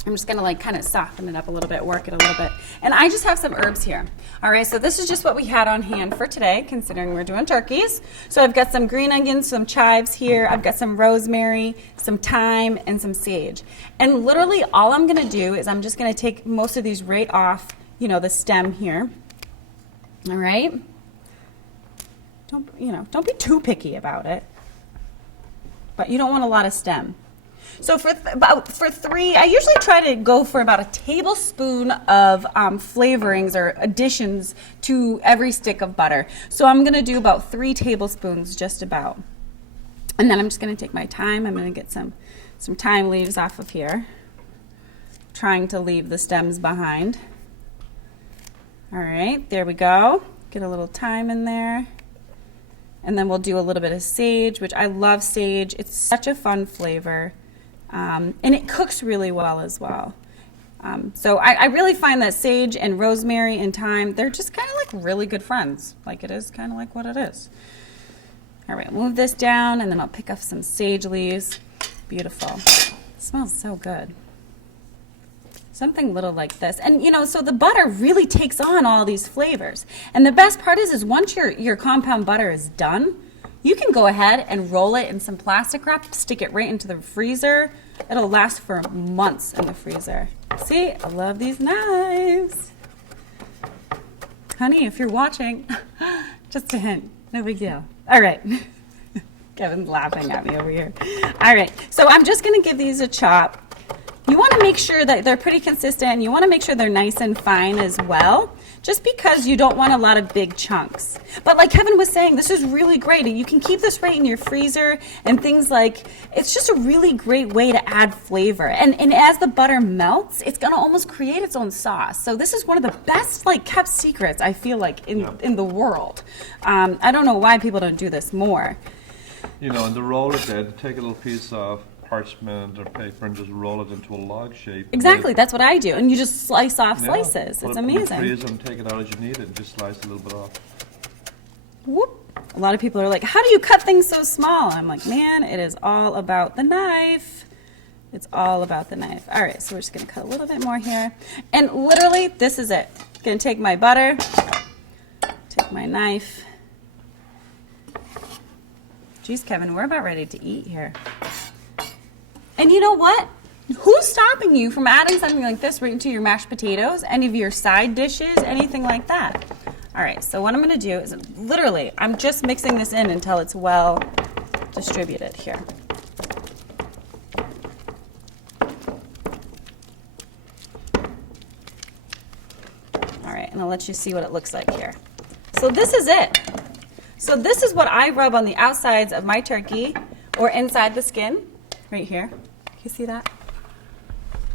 I'm just gonna like kind of soften it up a little bit, work it a little bit. And I just have some herbs here. All right, so this is just what we had on hand for today, considering we're doing turkeys. So I've got some green onions, some chives here. I've got some rosemary, some thyme, and some sage. And literally all I'm gonna do is I'm just gonna take most of these right off, the stem here. All right? Don't be too picky about it. But you don't want a lot of stem. So for three, I usually try to go for about a tablespoon of flavorings or additions to every stick of butter. So I'm going to do about 3 tablespoons, just about. And then I'm just going to take my time. I'm going to get some thyme leaves off of here, trying to leave the stems behind. All right, there we go. Get a little thyme in there. And then we'll do a little bit of sage, which I love sage. It's such a fun flavor. And it cooks really well as well. So I really find that sage and rosemary and thyme, they're just kind of like really good friends. Like it is kind of like what it is. All right, move this down, and then I'll pick up some sage leaves. Beautiful. It smells so good. Something little like this. And you know, so the butter really takes on all these flavors. And the best part is once your compound butter is done, you can go ahead and roll it in some plastic wrap, stick it right into the freezer. It'll last for months in the freezer. See, I love these knives. Honey, if you're watching, just a hint, no big deal. All right. Kevin's laughing at me over here. All right, so I'm just gonna give these a chop. You want to make sure that they're pretty consistent, and you want to make sure they're nice and fine as well, just because you don't want a lot of big chunks. But like Kevin was saying, this is really great. You can keep this right in your freezer and things like, it's just a really great way to add flavor. And as the butter melts, it's going to almost create its own sauce. So this is one of the best like kept secrets, I feel like, in the world. I don't know why people don't do this more. You know, and to roll it there, to take a little piece of parchment or paper and just roll it into a log shape. Exactly, that's what I do. And you just slice off Yeah, slices. put It's it in the amazing. freezer and take it out as you need it and just slice a little bit off. Whoop. A lot of people are like, how do you cut things so small? I'm like, man, it is all about the knife. It's all about the knife. All right, so we're just gonna cut a little bit more here. And literally, this is it. Gonna take my butter, take my knife. Geez, Kevin, we're about ready to eat here. And you know what? Who's stopping you from adding something like this right into your mashed potatoes, any of your side dishes, anything like that? All right, so what I'm gonna do is literally, I'm just mixing this in until it's well distributed here. All right, and I'll let you see what it looks like here. So this is it. So this is what I rub on the outsides of my turkey or inside the skin, right here. You see that?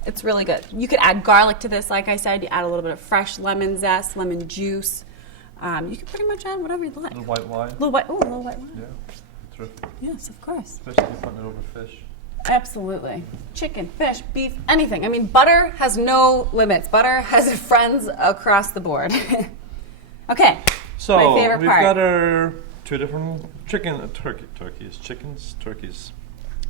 It's really good. You could add garlic to this, like I said. You add a little bit of fresh lemon zest, lemon juice. You can pretty much add whatever you'd like. A little white wine. Little white, oh, a little white wine. Yeah, terrific. Yes, of course. Especially if you're putting it over fish. Absolutely. Chicken, fish, beef, anything. I mean, butter has no limits. Butter has friends across the board. Okay, So my favorite we've part. got our 2 different turkeys.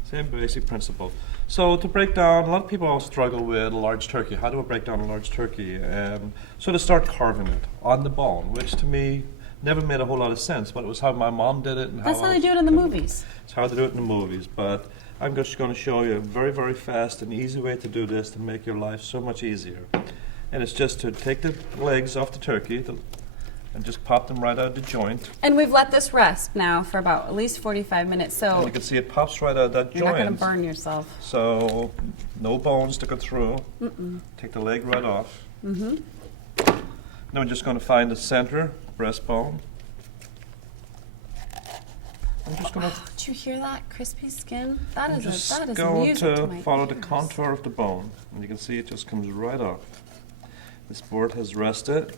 Same basic principle. So to break down, a lot of people struggle with a large turkey. How do I break down a large turkey? So to start carving it on the bone, which to me never made a whole lot of sense, but it was how my mom did it. And That's how I they was- do it in the movies. It's how they do it in the movies, but I'm just going to show you a very, very fast and easy way to do this to make your life so much easier. And it's just to take the legs off the turkey and just pop them right out of the joint. And we've let this rest now for about at least 45 minutes, And so you can see it pops right out of that you're not going to joint. burn yourself. So no bones to go through. Take the leg right off. Then we're just going to find the center breastbone. I'm just going to Did you hear that crispy skin? That I'm is just that is going music to to my follow the ears. contour of the bone, and you can see it just comes right off. This board has rested.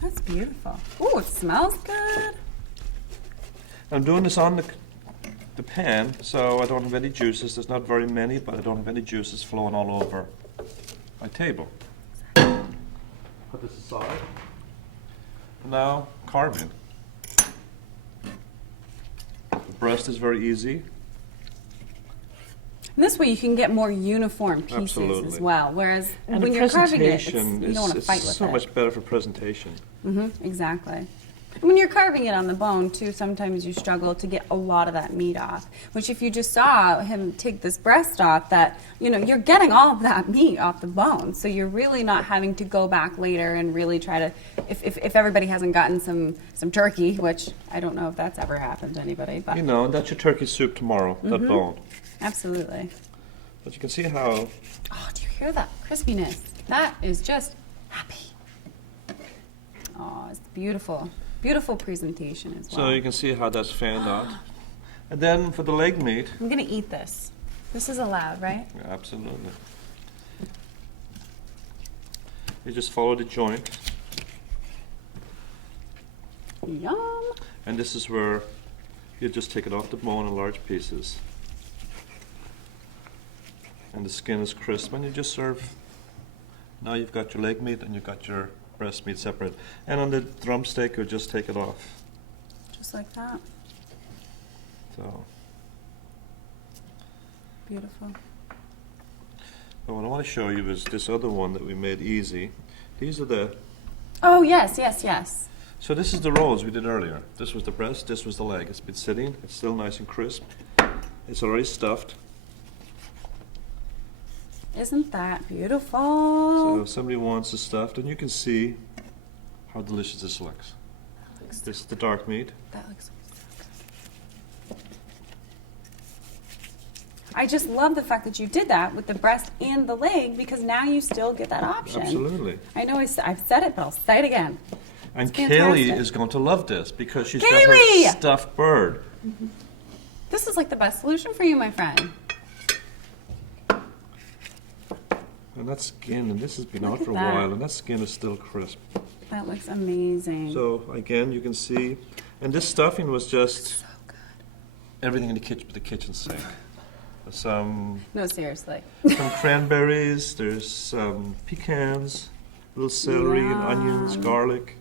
That's beautiful. Ooh, it smells good. I'm doing this on the pan, so I don't have any juices. There's not very many, but I don't have any juices flowing all over my table. Put this aside. Now, carving. The breast is very easy. And this way you can get more uniform pieces Absolutely. as well. Whereas And when the you're carving it, presentation you don't want to is fight with so it. much better for presentation. Exactly. When you're carving it on the bone too, sometimes you struggle to get a lot of that meat off. Which if you just saw him take this breast off, that you're getting all of that meat off the bone. So you're really not having to go back later and really try to. If everybody hasn't gotten some turkey, which I don't know if that's ever happened to anybody, but That's your turkey soup tomorrow. That bone. absolutely. But you can see how. Oh, do you hear that crispiness? That is just happy. Oh, it's beautiful. Beautiful presentation as well. So you can see how that's fanned out. And then for the leg meat. I'm gonna eat this. This is allowed, right? Yeah, absolutely. You just follow the joint. Yum. And this is where you just take it off the bone in large pieces. And the skin is crisp, and you just serve. Now you've got your leg meat and you've got your breast meat separate. And on the drumstick, you just take it off. Just like that. So, Beautiful. but what I want to show you is this other one that we made easy. These are the. Oh, yes, yes, yes. So this is the rolls we did earlier. This was the breast, this was the leg. It's been sitting, it's still nice and crisp. It's already stuffed. Isn't that beautiful? So if somebody wants it stuffed, and you can see how delicious this looks. This is the dark meat. That looks so good. I just love the fact that you did that with the breast and the leg, because now you still get that option. Absolutely. I know I've said it, but I'll say it again. And It's Kaylee fantastic. is going to love this because she's Kaylee! got her stuffed bird. This is like the best solution for you, my friend. And that skin, and this has been Look out at for a that. while, and that skin is still crisp. That looks amazing. So again, you can see, and this stuffing was just So good. everything in the kitchen, but the kitchen sink. Some No, seriously. cranberries, there's some pecans, little celery and onions, Yum. garlic.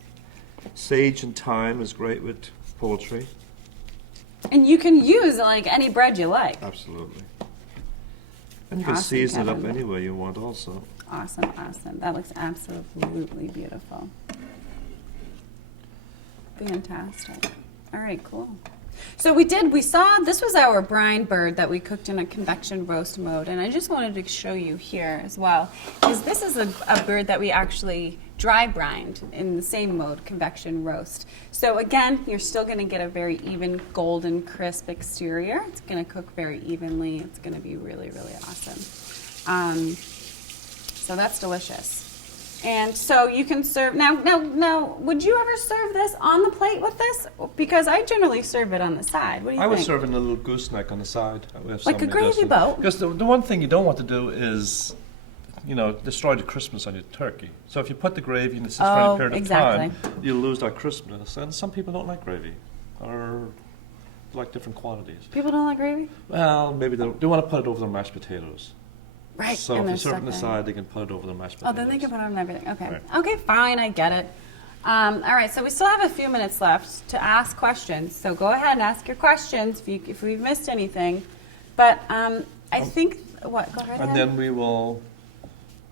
Sage and thyme is great with poultry. And you can use like any bread you like. Absolutely. And you can Awesome, season it up Kevin. any way you want also. Awesome, awesome. That looks absolutely beautiful. Fantastic. All right, cool. So we saw, this was our brine bird that we cooked in a convection roast mode, and I just wanted to show you here as well, is this is a bird that we actually dry brined in the same mode, convection roast. So again, you're still gonna get a very even golden crisp exterior. It's gonna cook very evenly. It's gonna be really, really awesome. So that's delicious. And so you can serve, now, would you ever serve this on the plate with this? Because I generally serve it on the side. What do you I think? was serving a little gooseneck on the side. Like a gravy boat? Because the one thing you don't want to do is, destroy the crispness on your turkey. So if you put the gravy in this for Oh, a period of exactly. time, you'll lose that crispness. And some people don't like gravy, or like different quantities. People don't like gravy? Well, maybe they want to put it over their mashed potatoes. Right. So and if they're you serve it on the stuck in. side, they can put it over the mashed Oh, potatoes. then they can put it on everything. Okay. Right. Okay, fine, I get it. All right, so we still have a few minutes left to ask questions. So go ahead and ask your questions if we've missed anything. But I think, what? Go ahead. And then we will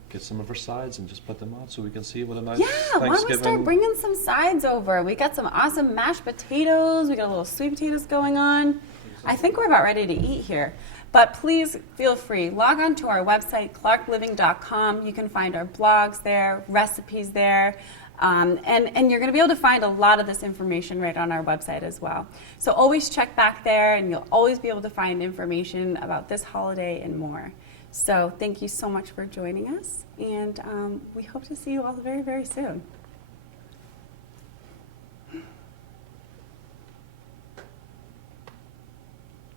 get some of our sides and just put them out so we can see what a nice Yeah, why don't we Thanksgiving. start bringing some sides over? We got some awesome mashed potatoes. We got a little sweet potatoes going on. I think we're about ready to eat here. But please feel free, log on to our website, clarkeliving.com. You can find our blogs there, recipes there, and you're going to be able to find a lot of this information right on our website as well. So always check back there, and you'll always be able to find information about this holiday and more. So thank you so much for joining us, and we hope to see you all very, very soon.